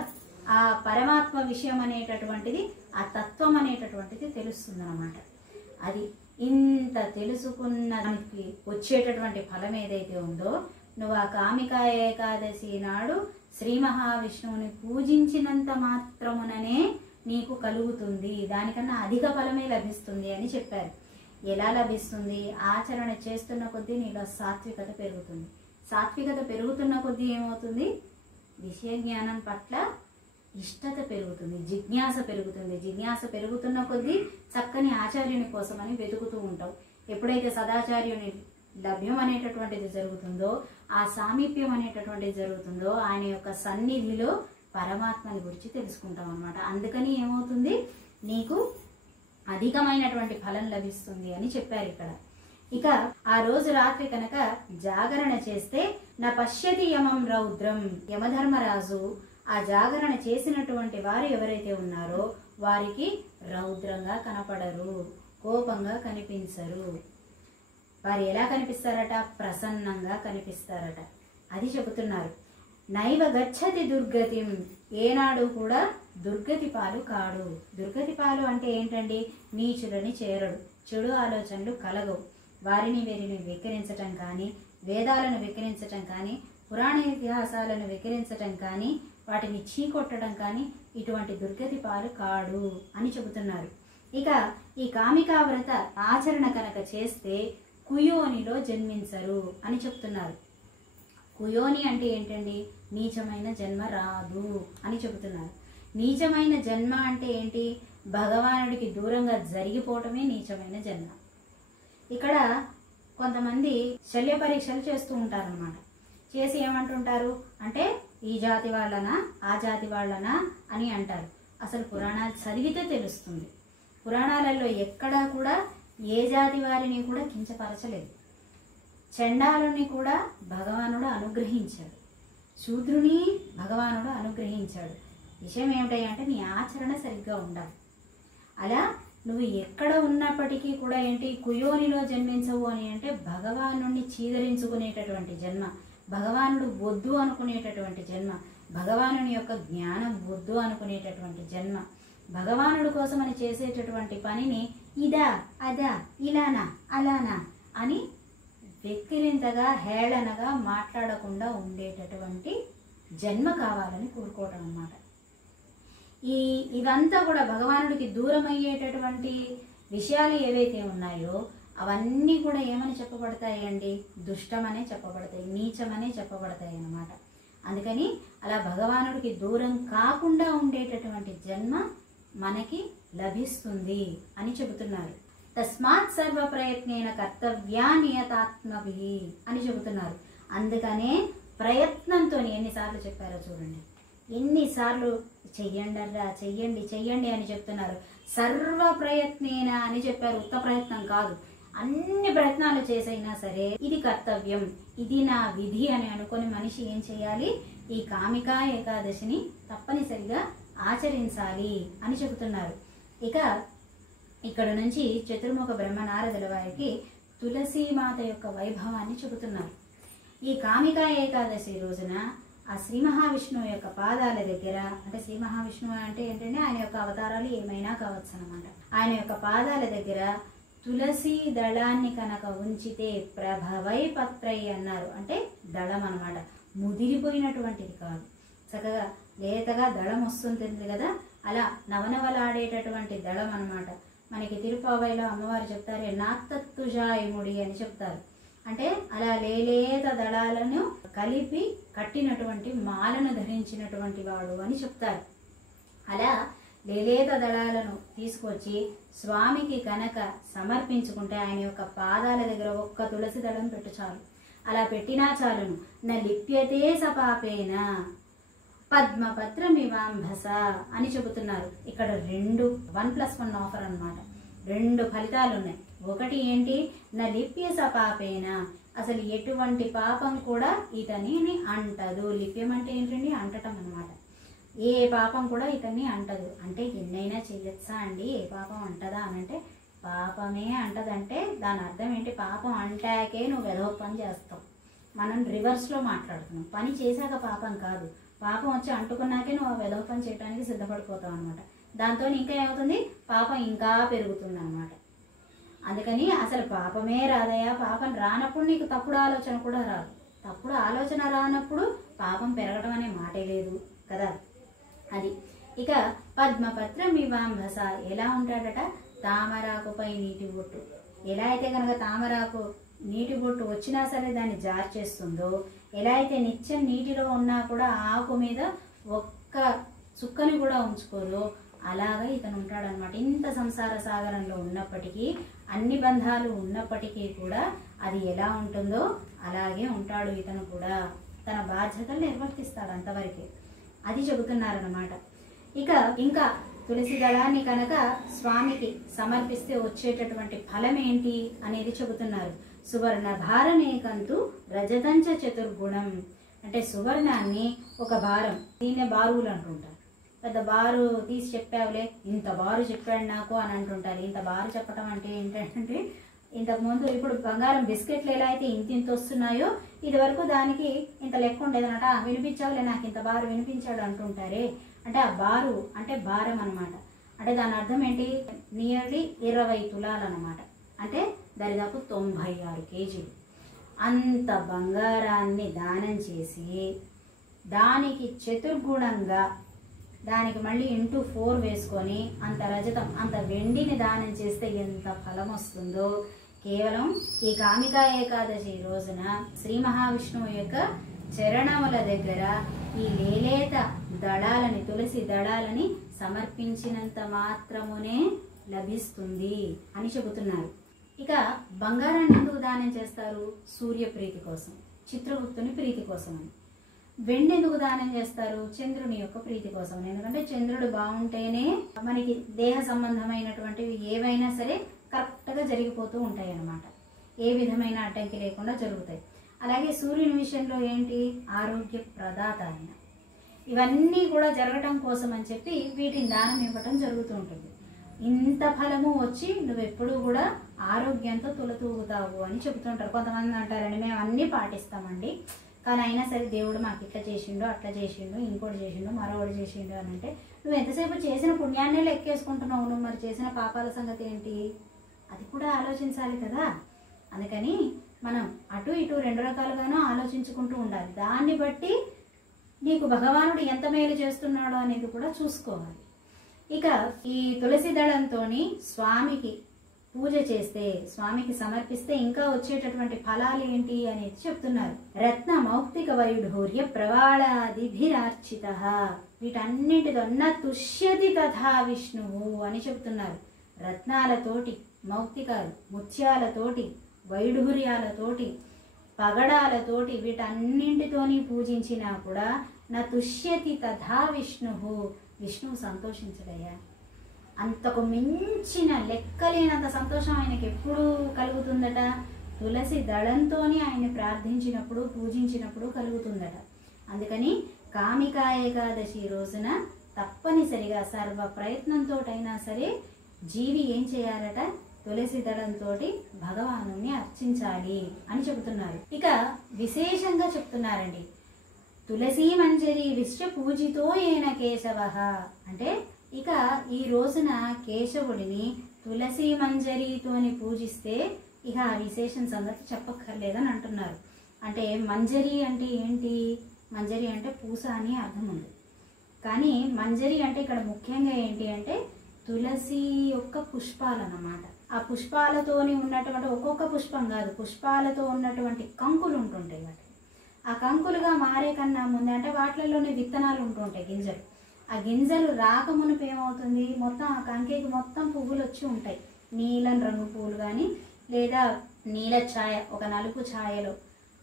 ఆ పరమాత్మ విషయం అనేటటువంటిది, ఆ తత్వం అనేటటువంటిది తెలుస్తుంది అన్నమాట. అది ఇంత తెలుసుకున్న దానికి వచ్చేటటువంటి ఫలం ఏదైతే ఉందో, నువ్వు ఆ కామికా ఏకాదశి నాడు శ్రీ మహావిష్ణువుని పూజించినంత మాత్రముననే నీకు కలుగుతుంది, దానికన్నా అధిక ఫలమే లభిస్తుంది అని చెప్పారు. ఎలా లభిస్తుంది, ఆచరణ చేస్తున్న కొద్దీ నీలో సాత్వికత పెరుగుతుంది. సాత్వికత పెరుగుతున్న కొద్దీ ఏమవుతుంది, విషయ జ్ఞానం పట్ల ఇష్టత పెరుగుతుంది, జిజ్ఞాస పెరుగుతుంది. జిజ్ఞాస పెరుగుతున్న కొద్దీ చక్కని ఆచార్యుని కోసమని వెతుకుతూ ఉంటావు. ఎప్పుడైతే సదాచార్యుని లభ్యం అనేటటువంటిది జరుగుతుందో, ఆ సామీప్యం అనేటటువంటిది జరుగుతుందో, ఆయన యొక్క సన్నిధిలో పరమాత్మని గురించి తెలుసుకుంటాం అన్నమాట. అందుకని ఏమవుతుంది, నీకు అధికమైనటువంటి ఫలం లభిస్తుంది అని చెప్పారు ఇక్కడ. ఇక ఆ రోజు రాత్రి కనుక జాగరణ చేస్తే నా పశ్యతి యమం రౌద్రం, యమధర్మరాజు ఆ జాగరణ చేసినటువంటి వారు ఎవరైతే ఉన్నారో వారికి రౌద్రంగా కనపడరు, కోపంగా కనిపించరు. వారు ఎలా కనిపిస్తారట, ప్రసన్నంగా కనిపిస్తారట. అది చెబుతున్నారు. నైవ గచ్చతి దుర్గతిం, ఏనాడు కూడా దుర్గతి పాలు కాడు. దుర్గతి పాలు అంటే ఏంటండి, నీచులని చేరడు, చెడు ఆలోచనలు కలగవు. వారిని వీరిని వికరించటం కానీ, వేదాలను వికరించటం కానీ, పురాణ ఇతిహాసాలను వికరించటం కానీ, వాటిని చీకొట్టడం కానీ ఇటువంటి దుర్గతి పాలు కాడు అని చెబుతున్నారు. ఇక ఈ కామికావ్రత ఆచరణ కనుక చేస్తే కుయోనిలో జన్మించరు అని చెప్తున్నారు. కుయోని అంటే ఏంటండి, నీచమైన జన్మ రాదు అని చెబుతున్నారు. నీచమైన జన్మ అంటే ఏంటి, భగవానుడికి దూరంగా జరిగిపోవటమే నీచమైన జన్మ. ఇక్కడ కొంతమంది శల్య పరీక్షలు చేస్తూ ఉంటారనమాట. చేసి ఏమంటుంటారు అంటే, ఈ జాతి వాళ్ళనా ఆ జాతి వాళ్ళనా అని అంటారు. అసలు పురాణాలు చదివితే తెలుస్తుంది. పురాణాలలో ఎక్కడా కూడా ఏ జాతి వారిని కూడా కించపరచలేదు. చండాలుని కూడా భగవానుడు అనుగ్రహించాడు, శూద్రుని భగవానుడు అనుగ్రహించాడు. విషయం ఏమిటంటే నీ ఆచరణ సరిగ్గా ఉండాలి. అలా నువ్వు ఎక్కడ ఉన్నప్పటికీ కూడా ఏంటి, కుయోనిలో జన్మించవు అని అంటే భగవానుడిని చీదరించుకునేటటువంటి జన్మ, భగవానుడు వద్దు అనుకునేటటువంటి జన్మ, భగవానుని యొక్క జ్ఞానం వద్దు అనుకునేటటువంటి జన్మ, భగవానుడు కోసమని చేసేటటువంటి పనిని ఇదా అదా ఇలానా అలానా అని వెక్కిరింతగా హేళనగా మాట్లాడకుండా ఉండేటటువంటి జన్మ కావాలని కోరుకోవటం అన్నమాట. ఇవంతా కూడా భగవానుడికి దూరం అయ్యేటటువంటి విషయాలు ఏవైతే ఉన్నాయో అవన్నీ కూడా ఏమని చెప్పబడతాయి అండి? దుష్టమనే చెప్పబడతాయి, నీచమనే చెప్పబడతాయి అన్నమాట. అందుకని అలా భగవానుడికి దూరం కాకుండా ఉండేటటువంటి జన్మ మనకి లభిస్తుంది అని చెబుతున్నారు. తస్మాత్ సర్వ ప్రయత్నేన కర్తవ్యానియతాత్మభి అని చెబుతున్నారు. అందుకనే ప్రయత్నంతో ఎన్నిసార్లు చెప్పారో చూడండి, ఎన్నిసార్లు చెయ్యండర్రా చెయ్యండి చెయ్యండి అని చెప్తున్నారు. సర్వ ప్రయత్నేన అని చెప్పారు, ఉత్త ప్రయత్నం కాదు. అన్ని ప్రయత్నాలు చేసైనా సరే ఇది కర్తవ్యం, ఇది నా విధి అని అనుకొని మనిషి ఏం చేయాలి? ఈ కామికా ఏకాదశిని తప్పనిసరిగా ఆచరించాలి అని చెబుతున్నారు. ఇక ఇక్కడ నుంచి చతుర్ముఖ బ్రహ్మనారదుల వారికి తులసీమాత యొక్క వైభవాన్ని చెబుతున్నారు. ఈ కామికా ఏకాదశి రోజున ఆ శ్రీ మహావిష్ణువు యొక్క పాదాల దగ్గర, అంటే శ్రీ మహావిష్ణువు అంటే ఏంటంటే ఆయన యొక్క అవతారాలు ఏమైనా కావచ్చు అన్నమాట. ఆయన యొక్క పాదాల దగ్గర తులసి దళాన్ని కనుక ఉంచితే ప్రభవై పత్రై అన్నారు. అంటే దళం అన్నమాట, ముదిరిపోయినటువంటిది కాదు, చక్కగా లేతగా దళం వస్తుంటుంది కదా, అలా నవనవలాడేటటువంటి దళం అన్నమాట. మనకి తిరుపావైలో అమ్మవారు చెప్తారే నాత్తత్తుజాయముడి అని చెప్తారు. అంటే అలా లేలేత దళాలను కలిపి కట్టినటువంటి మాలను ధరించినటువంటి వాడు అని చెప్తారు. అలా లేలేత దళాలను తీసుకొచ్చి స్వామికి కనుక సమర్పించుకుంటే ఆయన యొక్క పాదాల దగ్గర ఒక్క తులసి దళం పెట్టు చాలు. అలా పెట్టినా చాలును. నా లిప్యతే సపాపేన పద్మపత్రమివాంభస అని చెబుతున్నారు. ఇక్కడ 1+1 ఆఫర్ అన్నమాట. 2 ఫలితాలు ఉన్నాయి. ఒకటి ఏంటి? నా లిప్య సపాపేన, అసలు ఎటువంటి పాపం కూడా ఇతనిని అంటదు. లిప్యం అంటే ఏంటండి? అంటటం అన్నమాట. ఏ పాపం కూడా ఇతన్ని అంటదు. అంటే ఎన్నైనా చేయొచ్చా అండి, ఏ పాపం అంటదా అని అంటే పాపమే అంటదంటే దాని అర్థం ఏంటి? పాపం అంటాకే నువ్వు ఏదో పని చేస్తావు. మనం రివర్స్లో మాట్లాడుతున్నాం. పని చేశాక పాపం కాదు, పాపం వచ్చి అంటుకున్నాకే నువ్వు ఆ వెధవ పని చేయడానికి సిద్ధపడిపోతావు అనమాట. దాంతో ఇంకా ఏమవుతుంది? పాపం ఇంకా పెరుగుతుంది అనమాట. అందుకని అసలు పాపమే రాదయా. పాపం రానప్పుడు నీకు తప్పుడు ఆలోచన కూడా రాదు. తప్పుడు ఆలోచన రానప్పుడు పాపం పెరగడం అనే మాటే లేదు కదా. అది ఇక పద్మపత్రమివాంభస ఎలా ఉంటాడట? తామరాకుపై నీటి బొట్టు. ఎలా అయితే కనుక తామరాకు నీటి బొట్టు వచ్చినా సరే దాన్ని జార్ చేస్తుందో, ఎలా అయితే నిత్యం నీటిలో ఉన్నా కూడా ఆకు మీద ఒక్క చుక్కని కూడా ఉంచుకోదో, అలాగా ఇతను ఉంటాడనమాట. ఇంత సంసార సాగరంలో ఉన్నప్పటికీ, అన్ని బంధాలు ఉన్నప్పటికీ కూడా అది ఎలా ఉంటుందో అలాగే ఉంటాడు ఇతను కూడా. తన బాధ్యతలు నిర్వర్తిస్తాడు అంతవరకే. అది చెబుతున్నారన్నమాట. ఇంకా తులసి దళాన్ని కనుక స్వామికి సమర్పిస్తే వచ్చేటటువంటి ఫలం ఏంటి అనేది చెబుతున్నారు. సువర్ణ భారమేకంతు రజతంచ చతుర్గుణం. అంటే సువర్ణాన్ని ఒక భారం, దీన్నే బారువులు అంటుంటారు. పెద్ద బారు తీసి చెప్పావులే, ఇంత బారు చెప్పాడు నాకు అని అంటుంటారు. ఇంత బారు చెప్పడం అంటే ఏంటంటే, ఇంతకుముందు ఇప్పుడు బంగారం బిస్కెట్లు ఎలా అయితే ఇంత వస్తున్నాయో, ఇది వరకు దానికి ఇంత లెక్క ఉండేదనట. వినిపించావులే నాకు ఇంత బారు వినిపించాడు అంటుంటారే. అంటే ఆ బారు అంటే భారం అనమాట. అంటే దాని అర్థం ఏంటి? నియర్లీ 20 తులాలు అనమాట. అంటే దరిదాపు 96 కేజీలు. అంత బంగారాన్ని దానం చేసి దానికి చతుర్గుణంగా, దానికి మళ్ళీ ఇంటూ 4 వేసుకొని అంత రజతం, అంత వెండిని దానం చేస్తే ఎంత ఫలం వస్తుందో కేవలం ఈ కామికా ఏకాదశి రోజున శ్రీ మహావిష్ణువు యొక్క చరణముల దగ్గర ఈ లేలేత దళాలని, తులసి దళాలని సమర్పించినంత మాత్రమునే లభిస్తుంది అని చెబుతున్నారు. ఇక బంగారాన్ని ఎందుకు దానం చేస్తారు? సూర్య ప్రీతి కోసం, చిత్రగుప్తుని ప్రీతి కోసం అని. వెండి ఎందుకు దానం చేస్తారు? చంద్రుని యొక్క ప్రీతి కోసం. ఎందుకంటే చంద్రుడు బాగుంటేనే మనకి దేహ సంబంధమైనటువంటివి ఏవైనా సరే కరెక్ట్గా జరిగిపోతూ ఉంటాయి అన్నమాట. ఏ విధమైన అడ్డంకి లేకుండా జరుగుతాయి. అలాగే సూర్యుని విషయంలో ఏంటి? ఆరోగ్య ప్రదాత ఆయన. ఇవన్నీ కూడా జరగటం కోసం అని చెప్పి వీటిని దానం ఇవ్వటం జరుగుతూ ఉంటుంది. ఇంత ఫలము వచ్చి నువ్వెప్పుడూ కూడా ఆరోగ్యంతో తులతూగుతావు అని చెబుతుంటారు. కొంతమంది అంటారండి, మేము అన్నీ పాటిస్తామండి, కానీ అయినా సరే దేవుడు మాకు ఇట్లా చేసిండు, అట్లా చేసిండు, ఇంకోటి చేసిండు, మరొకటి చేసిండు అని అంటే నువ్వు ఎంతసేపు చేసిన పుణ్యాన్నే లెక్కేసుకుంటున్నావు, నువ్వు మరి చేసిన పాపాల సంగతి ఏంటి? అది కూడా ఆలోచించాలి కదా. అందుకని మనం అటు ఇటు రెండు రకాలుగానూ ఆలోచించుకుంటూ ఉండాలి. దాన్ని బట్టి నీకు భగవానుడు ఎంత మేలు చేస్తున్నాడో అనేది కూడా చూసుకోవాలి. ఇక ఈ తులసి దళంతో స్వామికి పూజ చేస్తే, స్వామికి సమర్పిస్తే ఇంకా వచ్చేటటువంటి ఫలాలు ఏంటి అనేది చెప్తున్నారు. రత్న మౌక్తిక వైఢూర్య ప్రవాళాదిభిరార్చిత, వీటన్నిటితో న తుష్యతి తథా విష్ణువు అని చెప్తున్నారు. రత్నాలతోటి, మౌక్తికాలు ముత్యాలతోటి, వైఢూర్యాలతోటి, పగడాలతోటి వీటన్నింటితోని పూజించినా కూడా నా తుష్యతి తథా విష్ణువు, విష్ణువు సంతోషించడయ్యా. అంతకు మించిన లెక్కలేనంత సంతోషం ఆయనకి ఎప్పుడు కలుగుతుందట? తులసి దళంతోని ఆయన్ని ప్రార్థించినప్పుడు, పూజించినప్పుడు కలుగుతుందట. అందుకని కామికా ఏకాదశి రోజున తప్పనిసరిగా సర్వ ప్రయత్నంతోటైనా సరే జీవి ఏం చేయాలట? తులసి దళంతో భగవాను అర్చించాలి అని చెబుతున్నారు. ఇక విశేషంగా చెప్తున్నారండి, తులసీ మంజరి విశ్వ పూజితో ఏన కేశవ అంటే ఇక ఈ రోజున కేశవుడిని తులసీ మంజరితోని పూజిస్తే ఇక ఆ విశేషం సంగతి చెప్పక్కర్లేదని అంటున్నారు. అంటే మంజరి అంటే ఏంటి? మంజరి అంటే పూస అని అర్థం ఉంది. కానీ మంజరి అంటే ఇక్కడ ముఖ్యంగా ఏంటి అంటే తులసి యొక్క పుష్పాలన్నమాట. ఆ పుష్పాలతోని ఉన్నటువంటి ఒక్కొక్క పుష్పం కాదు, పుష్పాలతో ఉన్నటువంటి కంకులు ఉంటుంటాయి. వాటి ఆ కంకులుగా మారే కన్నా ముందే అంటే వాటిలోనే విత్తనాలు ఉంటుంటాయి, గింజలు. ఆ గింజలు రాకమునుపు ఏమవుతుంది? మొత్తం ఆ కంకికి మొత్తం పువ్వులు వచ్చి ఉంటాయి. నీలం రంగు పువ్వులు కానీ లేదా నీల ఛాయ, ఒక నలుపు ఛాయలో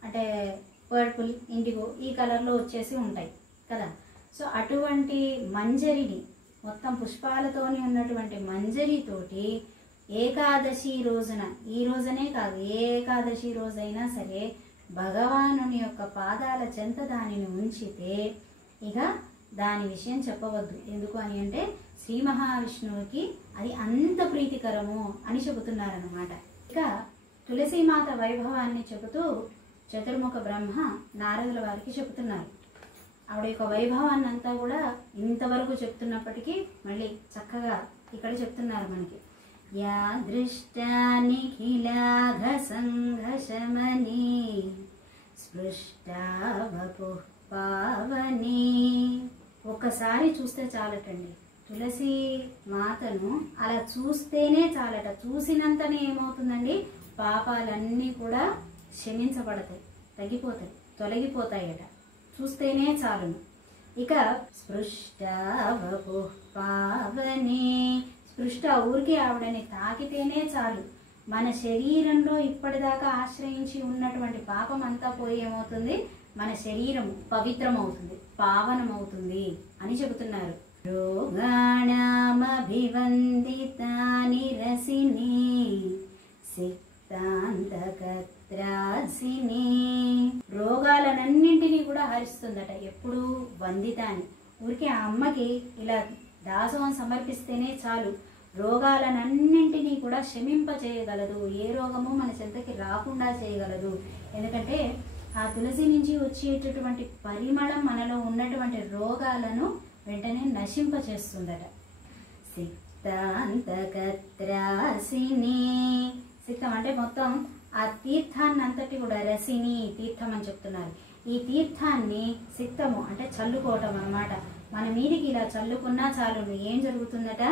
అంటే పర్పుల్, ఇండిగో ఈ కలర్లో వచ్చేసి ఉంటాయి కదా. సో అటువంటి మంజరిని, మొత్తం పుష్పాలతోని ఉన్నటువంటి మంజరితోటి ఏకాదశి రోజున, ఈ రోజునే కాదు ఏ ఏకాదశి రోజైనా సరే భగవానుని యొక్క పాదాల చెంత దానిని ఉంచితే ఇక దాని విషయం చెప్పవద్దు. ఎందుకు అని అంటే శ్రీ మహావిష్ణువుకి అది అంత ప్రీతికరము అని చెబుతున్నారన్నమాట. ఇక తులసీమాత వైభవాన్ని చెబుతూ చతుర్ముఖ బ్రహ్మ నారదుల వారికి చెబుతున్నారు. ఆవిడ యొక్క వైభవాన్ని అంతా కూడా ఇంతవరకు చెప్తున్నప్పటికీ మళ్ళీ చక్కగా ఇక్కడ చెప్తున్నారు మనకి. యా దృష్టా నిఖిలాఘ సంఘశమని స్పృష్టా వపుః పావని. ఒక్కసారి చూస్తే చాలటండి, తులసి మాతను అలా చూస్తేనే చాలట. చూసినంతనే ఏమవుతుందండి? పాపాలన్నీ కూడా క్షమించబడతాయి, తగ్గిపోతాయి, తొలగిపోతాయట. చూస్తేనే చాలును. ఇక స్పృష్ట వపుః పావని, స్పృష్ట ఊరికి ఆవిడని తాకితేనే చాలు మన శరీరంలో ఇప్పటిదాకా ఆశ్రయించి ఉన్నటువంటి పాపం అంతా పోయి ఏమవుతుంది? మన శరీరం పవిత్రమవుతుంది, పావనమవుతుంది అని చెబుతున్నారు. రోగాణమభివందితాని రసిని సిక్తాంతకత్రాసిని, రోగాలనన్నింటినీ కూడా హరిస్తుందట. ఎప్పుడు వందితాని, ఊరికి ఆ అమ్మకి ఇలా దాసోహం సమర్పిస్తేనే చాలు రోగాలనన్నింటినీ కూడా శమింపచేయగలదు. ఏ రోగము మన చెంతకి రాకుండా చేయగలదు. ఎందుకంటే ఆ తులసి నుంచి వచ్చేటటువంటి పరిమళం మనలో ఉన్నటువంటి రోగాలను వెంటనే నశింపచేస్తుందట. సిక్తాంతకత్రాసిని, సిక్తం అంటే మొత్తం ఆ తీర్థాన్ని అంతటి కూడా రసిని తీర్థం అని చెప్తున్నారు. ఈ తీర్థాన్ని సిక్తము అంటే చల్లుకోవటం అన్నమాట. మన మీదికి ఇలా చల్లుకున్నా చాలు ఏం జరుగుతుందట?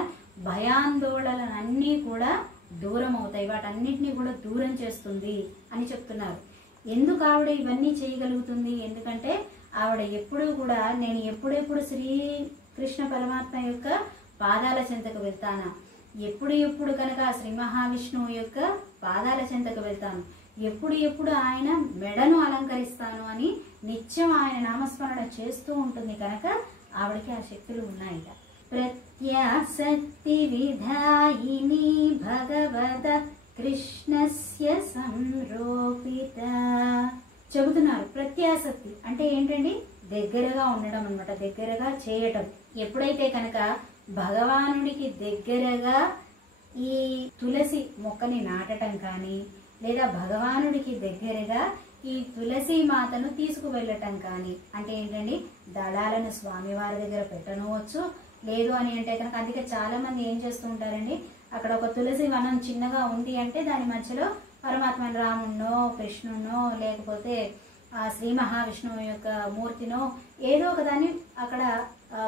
భయాందోళనలన్నీ కూడా దూరం అవుతాయి, వాటన్నిటినీ కూడా దూరం చేస్తుంది అని చెప్తున్నారు. ఎందుకు ఆవిడ ఇవన్నీ చేయగలుగుతుంది? ఎందుకంటే ఆవిడ ఎప్పుడూ కూడా నేను ఎప్పుడెప్పుడు శ్రీకృష్ణ పరమాత్మ యొక్క పాదాల చెంతకు వెళ్తానా, ఎప్పుడు కనుక శ్రీ మహావిష్ణువు యొక్క పాదాల చెంతకు వెళ్తాను, ఎప్పుడు ఆయన మెడను అలంకరిస్తాను అని నిత్యం ఆయన నామస్మరణ చేస్తూ ఉంటుంది కనుక ఆవిడకి ఆ శక్తులు ఉన్నాయిట. ప్రత్యాసక్తి విధాయిని భగవత కృష్ణస్య సంరోపిత చెబుతున్నారు. ప్రత్యాసక్తి అంటే ఏంటండి? దగ్గరగా ఉండడం అన్నమాట, దగ్గరగా చేయటం. ఎప్పుడైతే కనుక భగవానుడికి దగ్గరగా ఈ తులసి మొక్కని నాటటం కానీ లేదా భగవానుడికి దగ్గరగా ఈ తులసి మాతను తీసుకువెళ్ళటం కానీ, అంటే ఏంటండి, దళాలను స్వామివారి దగ్గర పెట్టనవచ్చు. లేదు అని అంటే కనుక, అందుకే చాలా మంది ఏం చేస్తూ ఉంటారండి, అక్కడ ఒక తులసి వనం చిన్నగా ఉంది అంటే దాని మధ్యలో పరమాత్మ రాముణ్ణో కృష్ణునో లేకపోతే శ్రీ మహావిష్ణువు యొక్క మూర్తినో ఏదో ఒక దాన్ని అక్కడ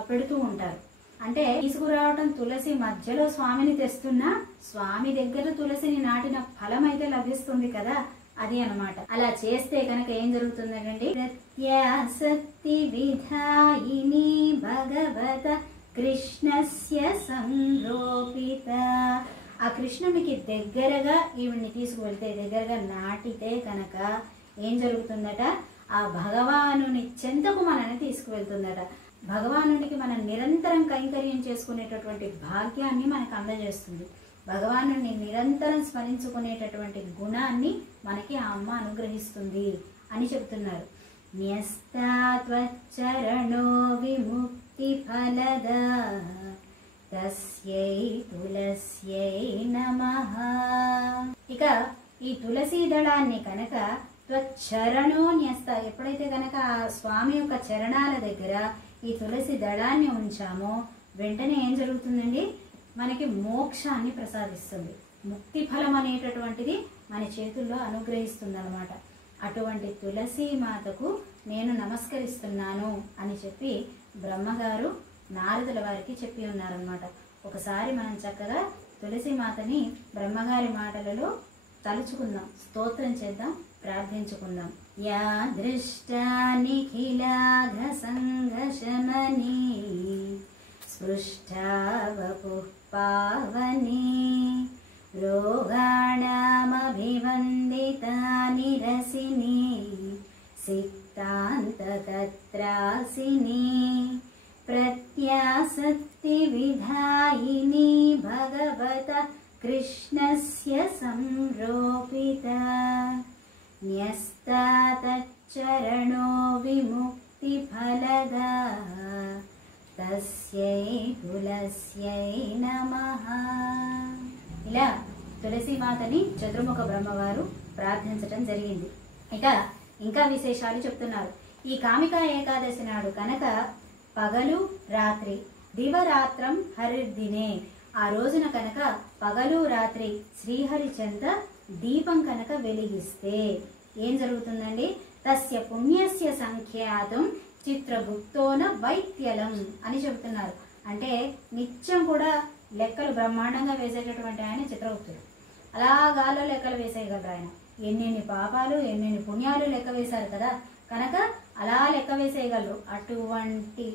పెడుతూ ఉంటారు. అంటే తీసుకురావటం తులసి మధ్యలో స్వామిని తెస్తున్నా స్వామి దగ్గర తులసిని నాటిన ఫలం అయితే లభిస్తుంది కదా, అది అన్నమాట. అలా చేస్తే కనుక ఏం జరుగుతుందండి, ప్రత్యాసక్తి విధాయిని భగవత కృష్ణస్య సంరోపిత. ఆ కృష్ణునికి దగ్గరగా ఈవిడ్ని తీసుకువెళ్తే, దగ్గరగా నాటితే కనుక ఏం జరుగుతుందట, ఆ భగవానుని చెంతకు మనల్ని తీసుకువెళ్తుందట. భగవానుడికి మనం నిరంతరం కైంకర్యం చేసుకునేటటువంటి భాగ్యాన్ని మనకు అందజేస్తుంది. భగవాను నిరంతరం స్మరించుకునేటటువంటి గుణాన్ని మనకి ఆ అమ్మ అనుగ్రహిస్తుంది అని చెప్తున్నారు. న్యస్తాత్వచ్చరణో విముక్తి ఫలదా తస్యై తులస్యై నమః. ఇక ఈ తులసీ దళాన్ని కనుక త్వచ్చరణో న్యస్త, ఎప్పుడైతే కనుక ఆ స్వామి యొక్క చరణాల దగ్గర ఈ తులసి దళాన్ని ఉంచామో వెంటనే ఏం జరుగుతుందండి, మనకి మోక్షాన్ని ప్రసాదిస్తుంది. ముక్తి ఫలం అనేటటువంటిది మన చేతుల్లో అనుగ్రహిస్తుంది అనమాట. అటువంటి తులసి మాతకు నేను నమస్కరిస్తున్నాను అని చెప్పి బ్రహ్మగారు నారదుల వారికి చెప్పి ఉన్నారనమాట. ఒకసారి మనం చక్కగా తులసి మాతని బ్రహ్మగారి మాటలలో తలుచుకుందాం, స్తోత్రం చేద్దాం, ప్రార్థించుకుందాం. యా దృష్టా నిఖిలాఘ సంఘశమనీ స్పృష్టా వపుః పావనీ రోగాణామభివందితా నిరసినీ సిక్తాంతతత్రాసినీ ప్రత్యాసక్తి విధాయిని భగవత కృష్ణస్య సంరోపిత న్యస్తాతచ్చరణో విముక్తి ఫలదా తస్యై తులస్యై నమః. ఇలా తులసి మాతని చతుర్ముఖ బ్రహ్మవారు ప్రార్థించటం జరిగింది. ఇంకా విశేషాలు చెప్తున్నారు. ఈ కామికా ఏకాదశి నాడు కనుక పగలు రాత్రి దివరాత్రం హరిర్దినే, ఆ రోజున కనుక పగలు రాత్రి శ్రీహరి చెంత దీపం కనుక వెలిగిస్తే ఏం జరుగుతుందండి, తస్య పుణ్యస్య సంఖ్యాతం చిత్రగుప్తోన వైత్యలం అని చెబుతున్నారు. అంటే నిత్యం కూడా లెక్కలు బ్రహ్మాండంగా వేసేటటువంటి ఆయన చిత్రగుప్తుడు. అలా గాల్లో లెక్కలు వేసేయగలరు ఆయన. ఎన్నెన్ని పాపాలు ఎన్నెన్ని పుణ్యాలు లెక్క వేశారు కదా, కనుక అలా లెక్క వేసేయగలరు. అటువంటి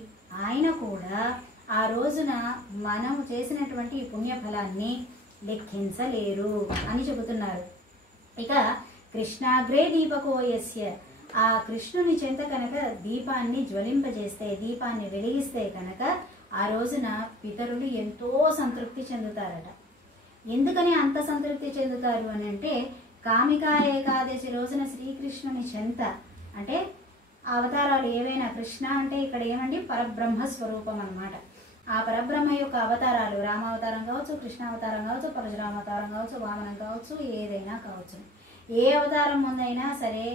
ఆయన కూడా ఆ రోజున మనం చేసినటువంటి పుణ్యఫలాన్ని లెక్కించలేరు అని చెబుతున్నారు. ఇక కృష్ణాగ్రే దీపకోయస్య, ఆ కృష్ణుని చెంత కనుక దీపాన్ని జ్వలింపజేస్తే, దీపాన్ని వెలిగిస్తే కనుక ఆ రోజున పితరులు ఎంతో సంతృప్తి చెందుతారట. ఎందుకని అంత సంతృప్తి చెందుతారు అని అంటే, కామికా ఏకాదశి రోజున శ్రీకృష్ణుని చెంత, అంటే అవతారాలు ఏవైనా, కృష్ణ అంటే ఇక్కడ ఏమండి పరబ్రహ్మ స్వరూపం అన్నమాట. ఆ పరబ్రహ్మ యొక్క అవతారాలు రామావతారం కావచ్చు, కృష్ణావతారం కావచ్చు, పరశురామావతారం కావచ్చు, వామనం కావచ్చు, ఏదైనా కావచ్చు, ఏ అవతారం ముందైనా సరే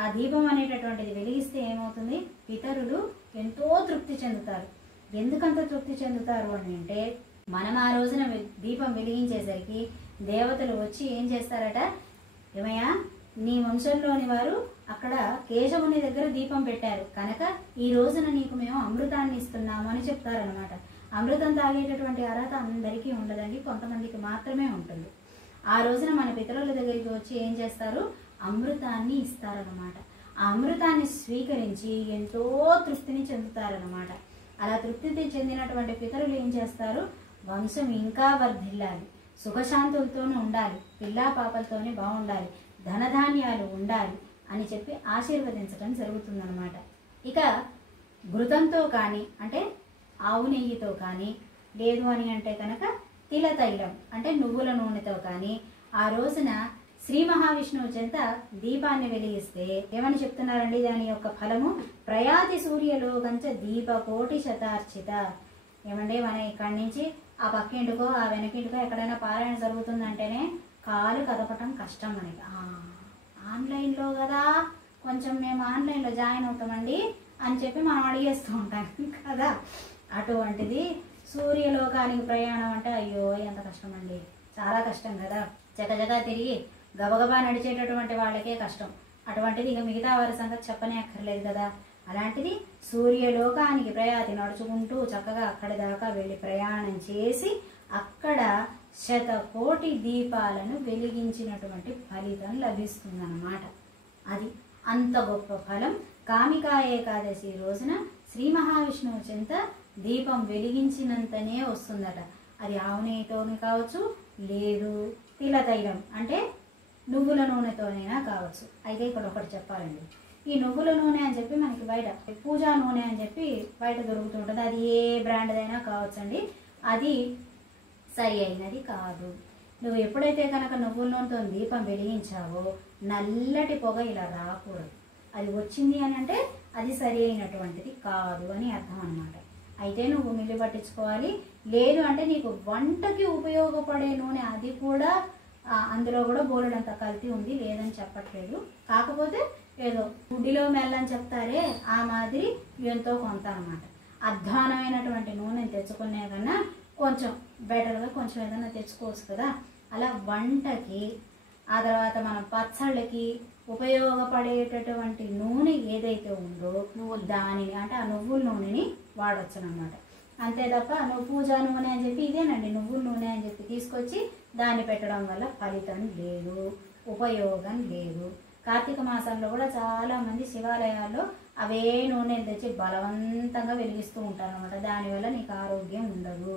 ఆ దీపం అనేటటువంటిది వెలిగిస్తే ఏమవుతుంది, పితరులు ఎంతో తృప్తి చెందుతారు. ఎందుకంత తృప్తి చెందుతారు అని అంటే, మనం ఆ రోజున దీపం వెలిగించేసరికి దేవతలు వచ్చి ఏం చేస్తారట, ఏమయ్యా నీ వంశంలోని వారు అక్కడ కేశవుని దగ్గర దీపం పెట్టారు కనుక ఈ రోజున నీకు మేము అమృతాన్ని ఇస్తున్నాము అని చెప్తారనమాట. అమృతం తాగేటటువంటి అర్హత అందరికీ ఉండదండి, కొంతమందికి మాత్రమే ఉంటుంది. ఆ రోజున మన పితరుల దగ్గరికి వచ్చి ఏం చేస్తారు, అమృతాన్ని ఇస్తారనమాట. ఆ అమృతాన్ని స్వీకరించి ఎంతో తృప్తిని చెందుతారనమాట. అలా తృప్తి చెందినటువంటి పితరులు ఏం చేస్తారు, వంశం ఇంకా వర్ధిల్లాలి, సుఖశాంతులతోనూ ఉండాలి, పిల్లా పాపలతోనే బాగుండాలి, ధనధాన్యాలు ఉండాలి అని చెప్పి ఆశీర్వదించడం జరుగుతుందన్నమాట. ఇక ఘృతంతో కానీ, అంటే ఆవు నెయ్యితో కానీ, లేదు అని అంటే కనుక తిల తైలం అంటే నువ్వుల నూనెతో కానీ ఆ రోజున శ్రీ మహావిష్ణువు చెంత దీపాన్ని వెలిగిస్తే ఏమని చెప్తున్నారండి, దాని యొక్క ఫలము ప్రయాతి సూర్యలోకంచ దీపకోటి శతార్చిత. ఏమండి మనం ఇక్కడి నుంచి ఆ పక్కింటికో ఆ వెనకింటికో ఎక్కడైనా పారాయణ జరుగుతుందంటేనే కాలు కదపటం కష్టం మనకి. ఆన్లైన్లో కదా కొంచెం మేము ఆన్లైన్లో జాయిన్ అవుతామండి అని చెప్పి మనం అడిగేస్తూ ఉంటాం కదా. అటువంటిది సూర్యలోకానికి ప్రయాణం అంటే అయ్యో ఎంత కష్టం అండి, చాలా కష్టం కదా. చకచకా తిరిగి గబగబా నడిచేటటువంటి వాళ్ళకే కష్టం, అటువంటిది ఇక మిగతా వారి సంగతి చెప్పనే అక్కర్లేదు కదా. అలాంటిది సూర్యలోకానికి ప్రయాతి నడుచుకుంటూ చక్కగా అక్కడి దాకా వెళ్ళి ప్రయాణం చేసి అక్కడ 100,000,000 దీపాలను వెలిగించినటువంటి ఫలితం లభిస్తుందన్నమాట. అది అంత గొప్ప ఫలం కామికా ఏకాదశి రోజున శ్రీ మహావిష్ణువు చెంత దీపం వెలిగించినంతనే వస్తుందట. అది ఆవు నెయ్యితోనే కావచ్చు, లేదు తిలతైలం అంటే నువ్వుల నూనెతోనైనా కావచ్చు. అయితే ఇక్కడ ఒకటి చెప్పాలండి, ఈ నువ్వుల నూనె అని చెప్పి మనకి బయట పూజా నూనె అని చెప్పి బయట దొరుకుతుంటుంది. అది ఏ బ్రాండ్దైనా కావచ్చండి, అది సరి అయినది కాదు. నువ్వు ఎప్పుడైతే కనుక నువ్వుల నూనెతో దీపం వెలిగించావో నల్లటి పొగ ఇలా రాకూడదు. అది వచ్చింది అని అంటే అది సరి అయినటువంటిది కాదు అని అర్థం అన్నమాట. అయితే నువ్వు మిల్లి పట్టించుకోవాలి. లేదు అంటే నీకు వంటకి ఉపయోగపడే నూనె, అది కూడా అందులో కూడా బోలెడంత కల్తీ ఉంది, లేదని చెప్పట్లేదు. కాకపోతే ఏదో గుడ్డిలో మెల్లని చెప్తారే ఆ మాదిరి ఎంతో కొంత అన్నమాట. అధ్వానమైనటువంటి నూనెని తెచ్చుకునే కన్నా కొంచెం బెటర్గా కొంచెం ఏదైనా తెచ్చుకోవచ్చు కదా. అలా వంటకి, ఆ తర్వాత మనం పచ్చళ్ళకి ఉపయోగపడేటటువంటి నూనె ఏదైతే ఉందో దానిని అంటే ఆ నువ్వుల నూనెని వాడచ్చు అన్నమాట. అంతే తప్ప నువ్వు పూజా నూనె అని చెప్పి ఇదేనండి నువ్వుల నూనె అని చెప్పి తీసుకొచ్చి దాన్ని పెట్టడం వల్ల ఫలితం లేదు, ఉపయోగం లేదు. కార్తీక మాసంలో కూడా చాలామంది శివాలయాల్లో అవే నూనెలు తెచ్చి బలవంతంగా వెలిగిస్తూ ఉంటారు అన్నమాట. దానివల్ల నీకు ఆరోగ్యం ఉండదు.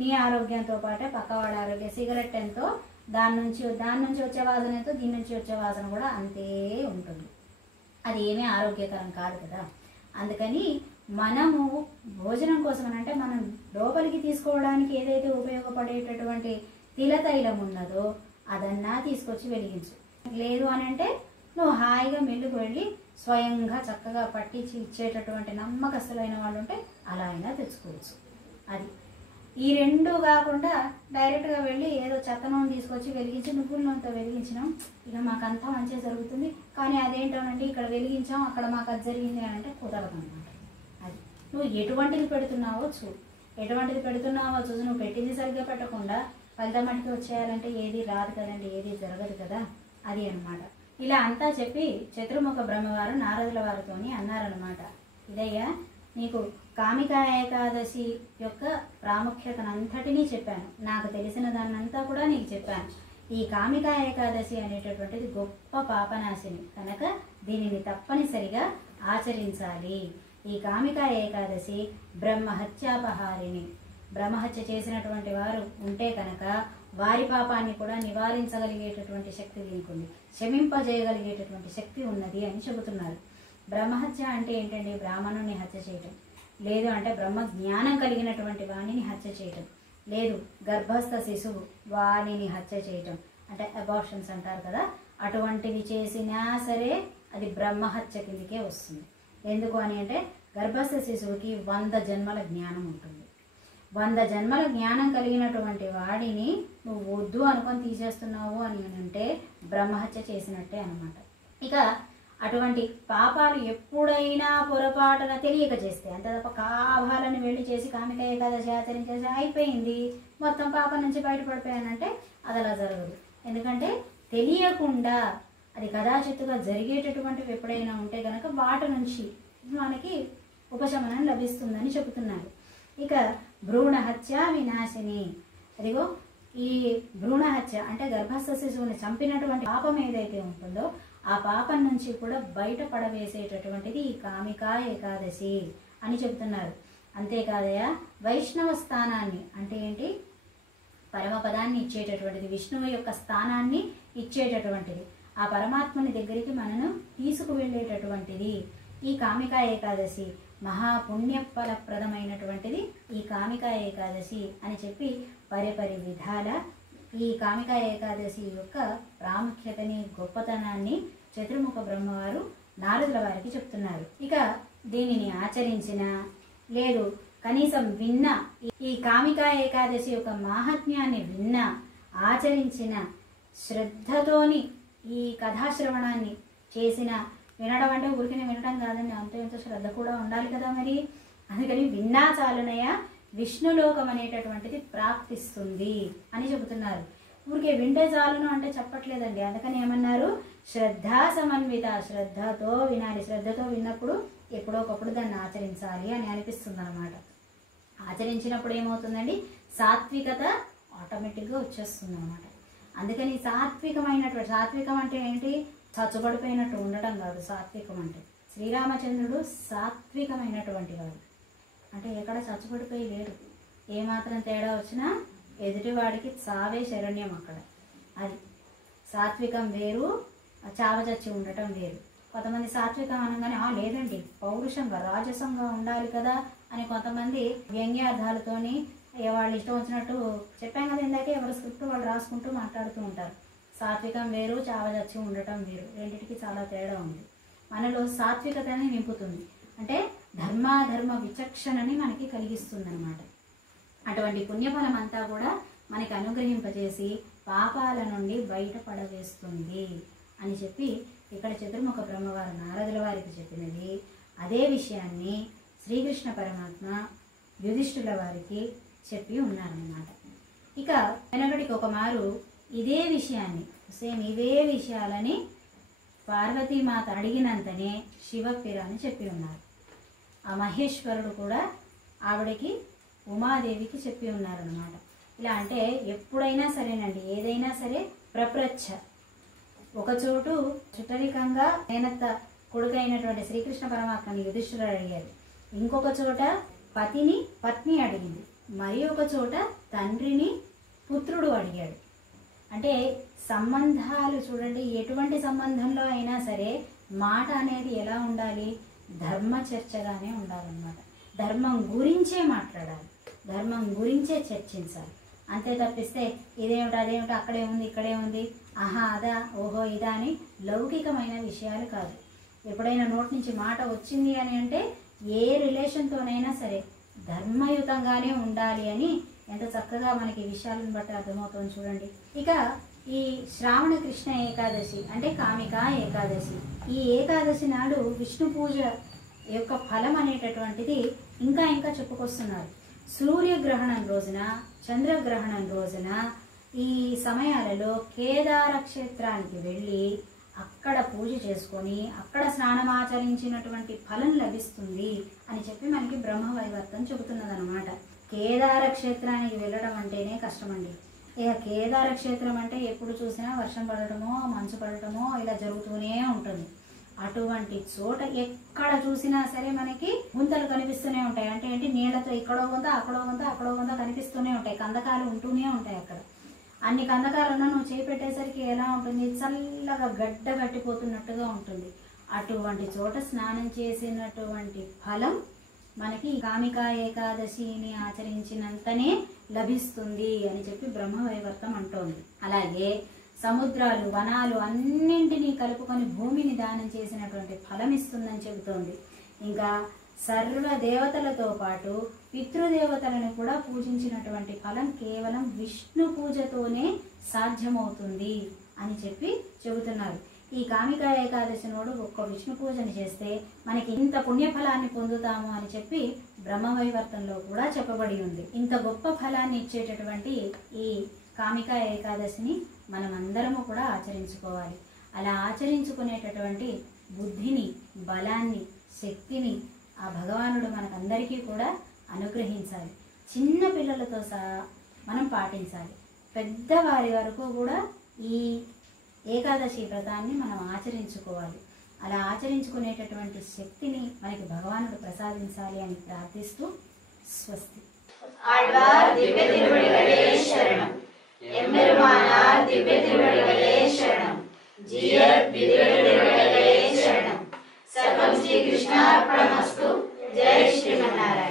నీ ఆరోగ్యంతో పాటే పక్కవాడి ఆరోగ్యం. సిగరెట్ ఎంతో దాని నుంచి వచ్చే వాసన ఎంతో దీని నుంచి వచ్చే వాసన కూడా అంతే ఉంటుంది. అది ఏమీ ఆరోగ్యకరం కాదు కదా. అందుకని మనము భోజనం కోసం అంటే మనం లోపలికి తీసుకోవడానికి ఏదైతే ఉపయోగపడేటటువంటి తిలతైలం ఉన్నదో అదన్నా తీసుకొచ్చి వెలిగించు. లేదు అని అంటే నువ్వు హాయిగా మిల్లుకు వెళ్ళి స్వయంగా చక్కగా పట్టించి ఇచ్చేటటువంటి నమ్మకస్తులైన వాళ్ళు ఉంటే అలా అయినా తెచ్చుకోవచ్చు. అది ఈ రెండు కాకుండా డైరెక్ట్గా వెళ్ళి ఏదో చెత్త నూనె తీసుకొచ్చి వెలిగించి నువ్వుల నూనెతో వెలిగించినాం, ఇక మాకంతా మంచిగా జరుగుతుంది, కానీ అదేంటోనండి ఇక్కడ వెలిగించాం అక్కడ మాకు అది జరిగింది అని అంటే కుదరదు అన్నమాట. అది నువ్వు ఎటువంటిది పెడుతున్నావో చూసి నువ్వు పెట్టింది సరిగ్గా పెట్టకుండా ఫలితం మట్టికి వచ్చేయాలంటే ఏది రాదు కదండి, ఏది జరగదు కదా. అది అన్నమాట. ఇలా అంతా చెప్పి చతుర్ముఖ బ్రహ్మవారు నారదుల వారితోని అన్నారనమాట, ఇదయ్యా నీకు కామికా ఏకాదశి యొక్క ప్రాముఖ్యతనంతటినీ చెప్పాను, నాకు తెలిసిన దాన్నంతా కూడా నీకు చెప్పాను. ఈ కామికా ఏకాదశి అనేటటువంటిది గొప్ప పాపనాశిని కనుక దీనిని తప్పనిసరిగా ఆచరించాలి. ఈ కామికా ఏకాదశి బ్రహ్మహత్యాపహారిణి, బ్రహ్మహత్య చేసినటువంటి వారు ఉంటే కనుక వారి పాపాన్ని కూడా నివారించగలిగేటటువంటి శక్తి దీనికి ఉంది, క్షమింపజేయగలిగేటటువంటి శక్తి ఉన్నది అని చెబుతున్నారు. బ్రహ్మహత్య అంటే ఏంటండి? బ్రాహ్మణుని హత్య చేయటం, లేదు అంటే బ్రహ్మ జ్ఞానం కలిగినటువంటి వాణిని హత్య చేయటం, లేదు గర్భస్థ శిశువు వాణిని హత్య చేయటం అంటే అబార్షన్స్ అంటారు కదా, అటువంటివి చేసినా సరే అది బ్రహ్మహత్య కిందకే వస్తుంది. ఎందుకు అని అంటే గర్భస్థ శిశువుకి 100 జన్మల జ్ఞానం ఉంటుంది. 100 జన్మల జ్ఞానం కలిగినటువంటి వాడిని నువ్వు వద్దు అనుకొని తీసేస్తున్నావు అని అంటే బ్రహ్మహత్య చేసినట్టే అన్నమాట. ఇక అటువంటి పాపాలు ఎప్పుడైనా పొరపాటున తెలియక చేస్తే, అంతే తప్ప కావాలని వెళ్ళి చేసి కామిక ఏకాదశి ఆచరించేసి అయిపోయింది మొత్తం పాపం నుంచి బయటపడిపోయానంటే అది అలా జరగదు. ఎందుకంటే తెలియకుండా అది కదాచిత్తుగా జరిగేటటువంటివి ఎప్పుడైనా ఉంటే కనుక వాటి నుంచి మనకి ఉపశమనం లభిస్తుందని చెబుతున్నారు. ఇక భ్రూణ హత్య వినాశిని, అదిగో ఈ భ్రూణ హత్య అంటే గర్భస్థ శిశువుని చంపినటువంటి పాపం ఏదైతే ఉంటుందో ఆ పాపం నుంచి కూడా బయటపడవేసేటటువంటిది ఈ కామికా ఏకాదశి అని చెబుతున్నారు. అంతేకాదయా వైష్ణవ స్థానాన్ని అంటే ఏంటి? పరమపదాన్ని ఇచ్చేటటువంటిది, విష్ణువు యొక్క స్థానాన్ని ఇచ్చేటటువంటిది, ఆ పరమాత్మని దగ్గరికి మనను తీసుకువెళ్ళేటటువంటిది ఈ కామికా ఏకాదశి. మహాపుణ్యఫలప్రదమైనటువంటిది ఈ కామికా ఏకాదశి అని చెప్పి పరిపరి విధాల ఈ కామికా ఏకాదశి యొక్క ప్రాముఖ్యతని, గొప్పతనాన్ని చతుర్ముఖ బ్రహ్మవారు నారదుల వారికి చెప్తున్నారు. ఇక దీనిని ఆచరించిన లేదు కనీసం విన్న, ఈ కామికా ఏకాదశి యొక్క మాహాత్మ్యాన్ని విన్న, ఆచరించిన, శ్రద్ధతోని ఈ కథాశ్రవణాన్ని చేసిన వినడం అంటే ఊరికనే వినడం కాదండి, అంత ఎంతో శ్రద్ధ కూడా ఉండాలి కదా మరి. అందుకని విన్నా చాలునయ విష్ణులోకం అనేటటువంటిది ప్రాప్తిస్తుంది అని చెబుతున్నారు. ఊరికే వింటే చాలును అంటే చెప్పట్లేదండి. అందుకని ఏమన్నారు, శ్రద్ధా సమన్విత, శ్రద్ధతో వినాలి. శ్రద్ధతో విన్నప్పుడు ఎప్పుడో ఒకప్పుడు దాన్ని ఆచరించాలి అని అనిపిస్తుంది అనమాట. ఆచరించినప్పుడు ఏమవుతుందండి, సాత్వికత ఆటోమేటిక్గా వచ్చేస్తుంది అనమాట. అందుకని సాత్వికమైనటువంటి, సాత్వికం అంటే ఏంటి, చచ్చుబడిపోయినట్టు ఉండటం కాదు. సాత్వికం అంటే శ్రీరామచంద్రుడు సాత్వికమైనటువంటి వాడు. అంటే ఎక్కడ చచ్చుబడిపోయి లేడు. ఏమాత్రం తేడా వచ్చినా ఎదుటివాడికి చావే శరణ్యం అక్కడ. అది సాత్వికం వేరు, చావచచ్చి ఉండటం వేరు. కొంతమంది సాత్వికం అనగానే లేదండి పౌరుషంగా రాజసంగా ఉండాలి కదా అని కొంతమంది వ్యంగ్యార్థాలతోని వాళ్ళు ఇష్టం వచ్చినట్టు చెప్పాం కదా ఇందాకే, ఎవరి స్క్రిప్ట్ వాళ్ళు రాసుకుంటూ మాట్లాడుతూ ఉంటారు. సాత్వికం వేరు, చావచచ్చి ఉండటం వేరు, రెండింటికి చాలా తేడా ఉంది. మనలో సాత్వికతని నింపుతుంది, అంటే ధర్మాధర్మ విచక్షణని మనకి కలిగిస్తుంది అనమాట. అటువంటి పుణ్యఫలం అంతా కూడా మనకి అనుగ్రహింపజేసి పాపాల నుండి బయటపడవేస్తుంది అని చెప్పి ఇక్కడ చతుర్ముఖ బ్రహ్మవారు నారదుల వారికి చెప్పినది. అదే విషయాన్ని శ్రీకృష్ణ పరమాత్మ యుధిష్ఠుల వారికి చెప్పి ఉన్నారన్నమాట. ఇక వెనకటికి ఒక మారు ఇదే విషయాన్ని, సేమ్ ఇవే విషయాలని పార్వతీమాత అడిగినంతనే శివపిర అని చెప్పి ఉన్నారు. ఆ మహేశ్వరుడు కూడా ఆవిడకి ఉమాదేవికి చెప్పి ఉన్నారన్నమాట. ఇలా అంటే ఎప్పుడైనా సరేనండి, ఏదైనా సరే ప్రప్రచ్ఛ. ఒకచోటు చుట్టరికంగా మేనత్త కొడుకైనటువంటి శ్రీకృష్ణ పరమాత్మని యుధిష్ఠిరుడు అడిగారు, ఇంకొక చోట పతిని పత్ని అడిగింది, మరి ఒక చోట తండ్రిని పుత్రుడు అడిగాడు. అంటే సంబంధాలు చూడండి, ఎటువంటి సంబంధంలో అయినా సరే మాట అనేది ఎలా ఉండాలి, ధర్మ చర్చగానే ఉండాలన్నమాట. ధర్మం గురించే మాట్లాడాలి, ధర్మం గురించే చర్చించాలి. అంతే తప్పిస్తే ఇదేమిటి అదేమిటి అక్కడే ఉంది ఇక్కడే ఉంది, ఆహా అదా ఓహో ఇదా అని లౌకికమైన విషయాలు కాదు. ఎప్పుడైనా నోటి నుంచి మాట వచ్చింది అని అంటే ఏ రిలేషన్తోనైనా సరే ధర్మయుతంగానే ఉండాలి అని ఎంత చక్కగా మనకి విషయాలను బట్టి అర్థమవుతుంది చూడండి. ఇక ఈ శ్రావణ కృష్ణ ఏకాదశి అంటే కామికా ఏకాదశి, ఈ ఏకాదశి నాడు విష్ణు పూజ యొక్క ఫలం అనేటటువంటిది ఇంకా ఇంకా చెప్పుకొస్తున్నారు. సూర్యగ్రహణం రోజున, చంద్రగ్రహణం రోజున ఈ సమయాలలో కేదార క్షేత్రానికి వెళ్ళి అక్కడ పూజ చేసుకొని అక్కడ స్నానమాచరించినటువంటి ఫలం లభిస్తుంది అని చెప్పి మనకి బ్రహ్మవైవర్తం చెబుతున్నదనమాట. కేదార క్షేత్రానికి వెళ్ళడం అంటేనే కష్టమండి. ఇక కేదార క్షేత్రం అంటే ఎప్పుడు చూసినా వర్షం పడటమో మంచు పడటమో ఇలా జరుగుతూనే ఉంటుంది. అటువంటి చోట ఎక్కడ చూసినా సరే మనకి గుంతలు కనిపిస్తూనే ఉంటాయి. అంటే ఏంటి, నీళ్లతో ఇక్కడో గుంత అక్కడో గుంత అక్కడో గుంత కనిపిస్తూనే ఉంటాయి, కందకాలు ఉంటూనే ఉంటాయి. అక్కడ అన్ని కందకాలున్నా నువ్వు చేయి పెట్టేసరికి ఎలా ఉంటుంది, చల్లగా గడ్డ కట్టిపోతున్నట్టుగా ఉంటుంది. అటువంటి చోట స్నానం చేసినటువంటి ఫలం మనకి కామికా ఏకాదశిని ఆచరించినంతనే లభిస్తుంది అని చెప్పి బ్రహ్మవైవర్తం అంటోంది. అలాగే సముద్రాలు, వనాలు అన్నింటినీ కలుపుకొని భూమిని దానం చేసినటువంటి ఫలం ఇస్తుందని చెబుతోంది. ఇంకా సర్వ దేవతలతో పాటు పితృదేవతలను కూడా పూజించినటువంటి ఫలం కేవలం విష్ణు పూజతోనే సాధ్యమవుతుంది అని చెప్పి చెబుతున్నారు. ఈ కామికా ఏకాదశి నాడు ఒక్క విష్ణు పూజని చేస్తే మనకి ఇంత పుణ్యఫలాన్ని పొందుతాము అని చెప్పి బ్రహ్మవైవర్తంలో కూడా చెప్పబడి ఉంది. ఇంత గొప్ప ఫలాన్ని ఇచ్చేటటువంటి ఈ కామికా ఏకాదశిని మనం అందరము కూడా ఆచరించుకోవాలి. అలా ఆచరించుకునేటటువంటి బుద్ధిని, బలాన్ని, శక్తిని ఆ భగవానుడు మనకందరికీ కూడా అనుగ్రహించాలి. చిన్న పిల్లలతో సహా మనం పాటించాలి. పెద్దవారి వరకు కూడా ఈ ఏకాదశి వ్రతాన్ని మనం ఆచరించుకోవాలి. అలా ఆచరించుకునేటటువంటి శక్తిని మనకి భగవానుడు ప్రసాదించాలి అని ప్రార్థిస్తూ స్వస్తి. ஆழ்வார் திவ்ய திருவடிகளே சரணம். எம்பெருமானார் திவ்ய திருவடிகளே சரணம். ஜீயர் திவ்ய திருவடிகளே சரணம். சர்வம் ஸ்ரீ கிருஷ்ணார்ப்பணமஸ்து. ஜெய் ஸ்ரீமன்னாராயண.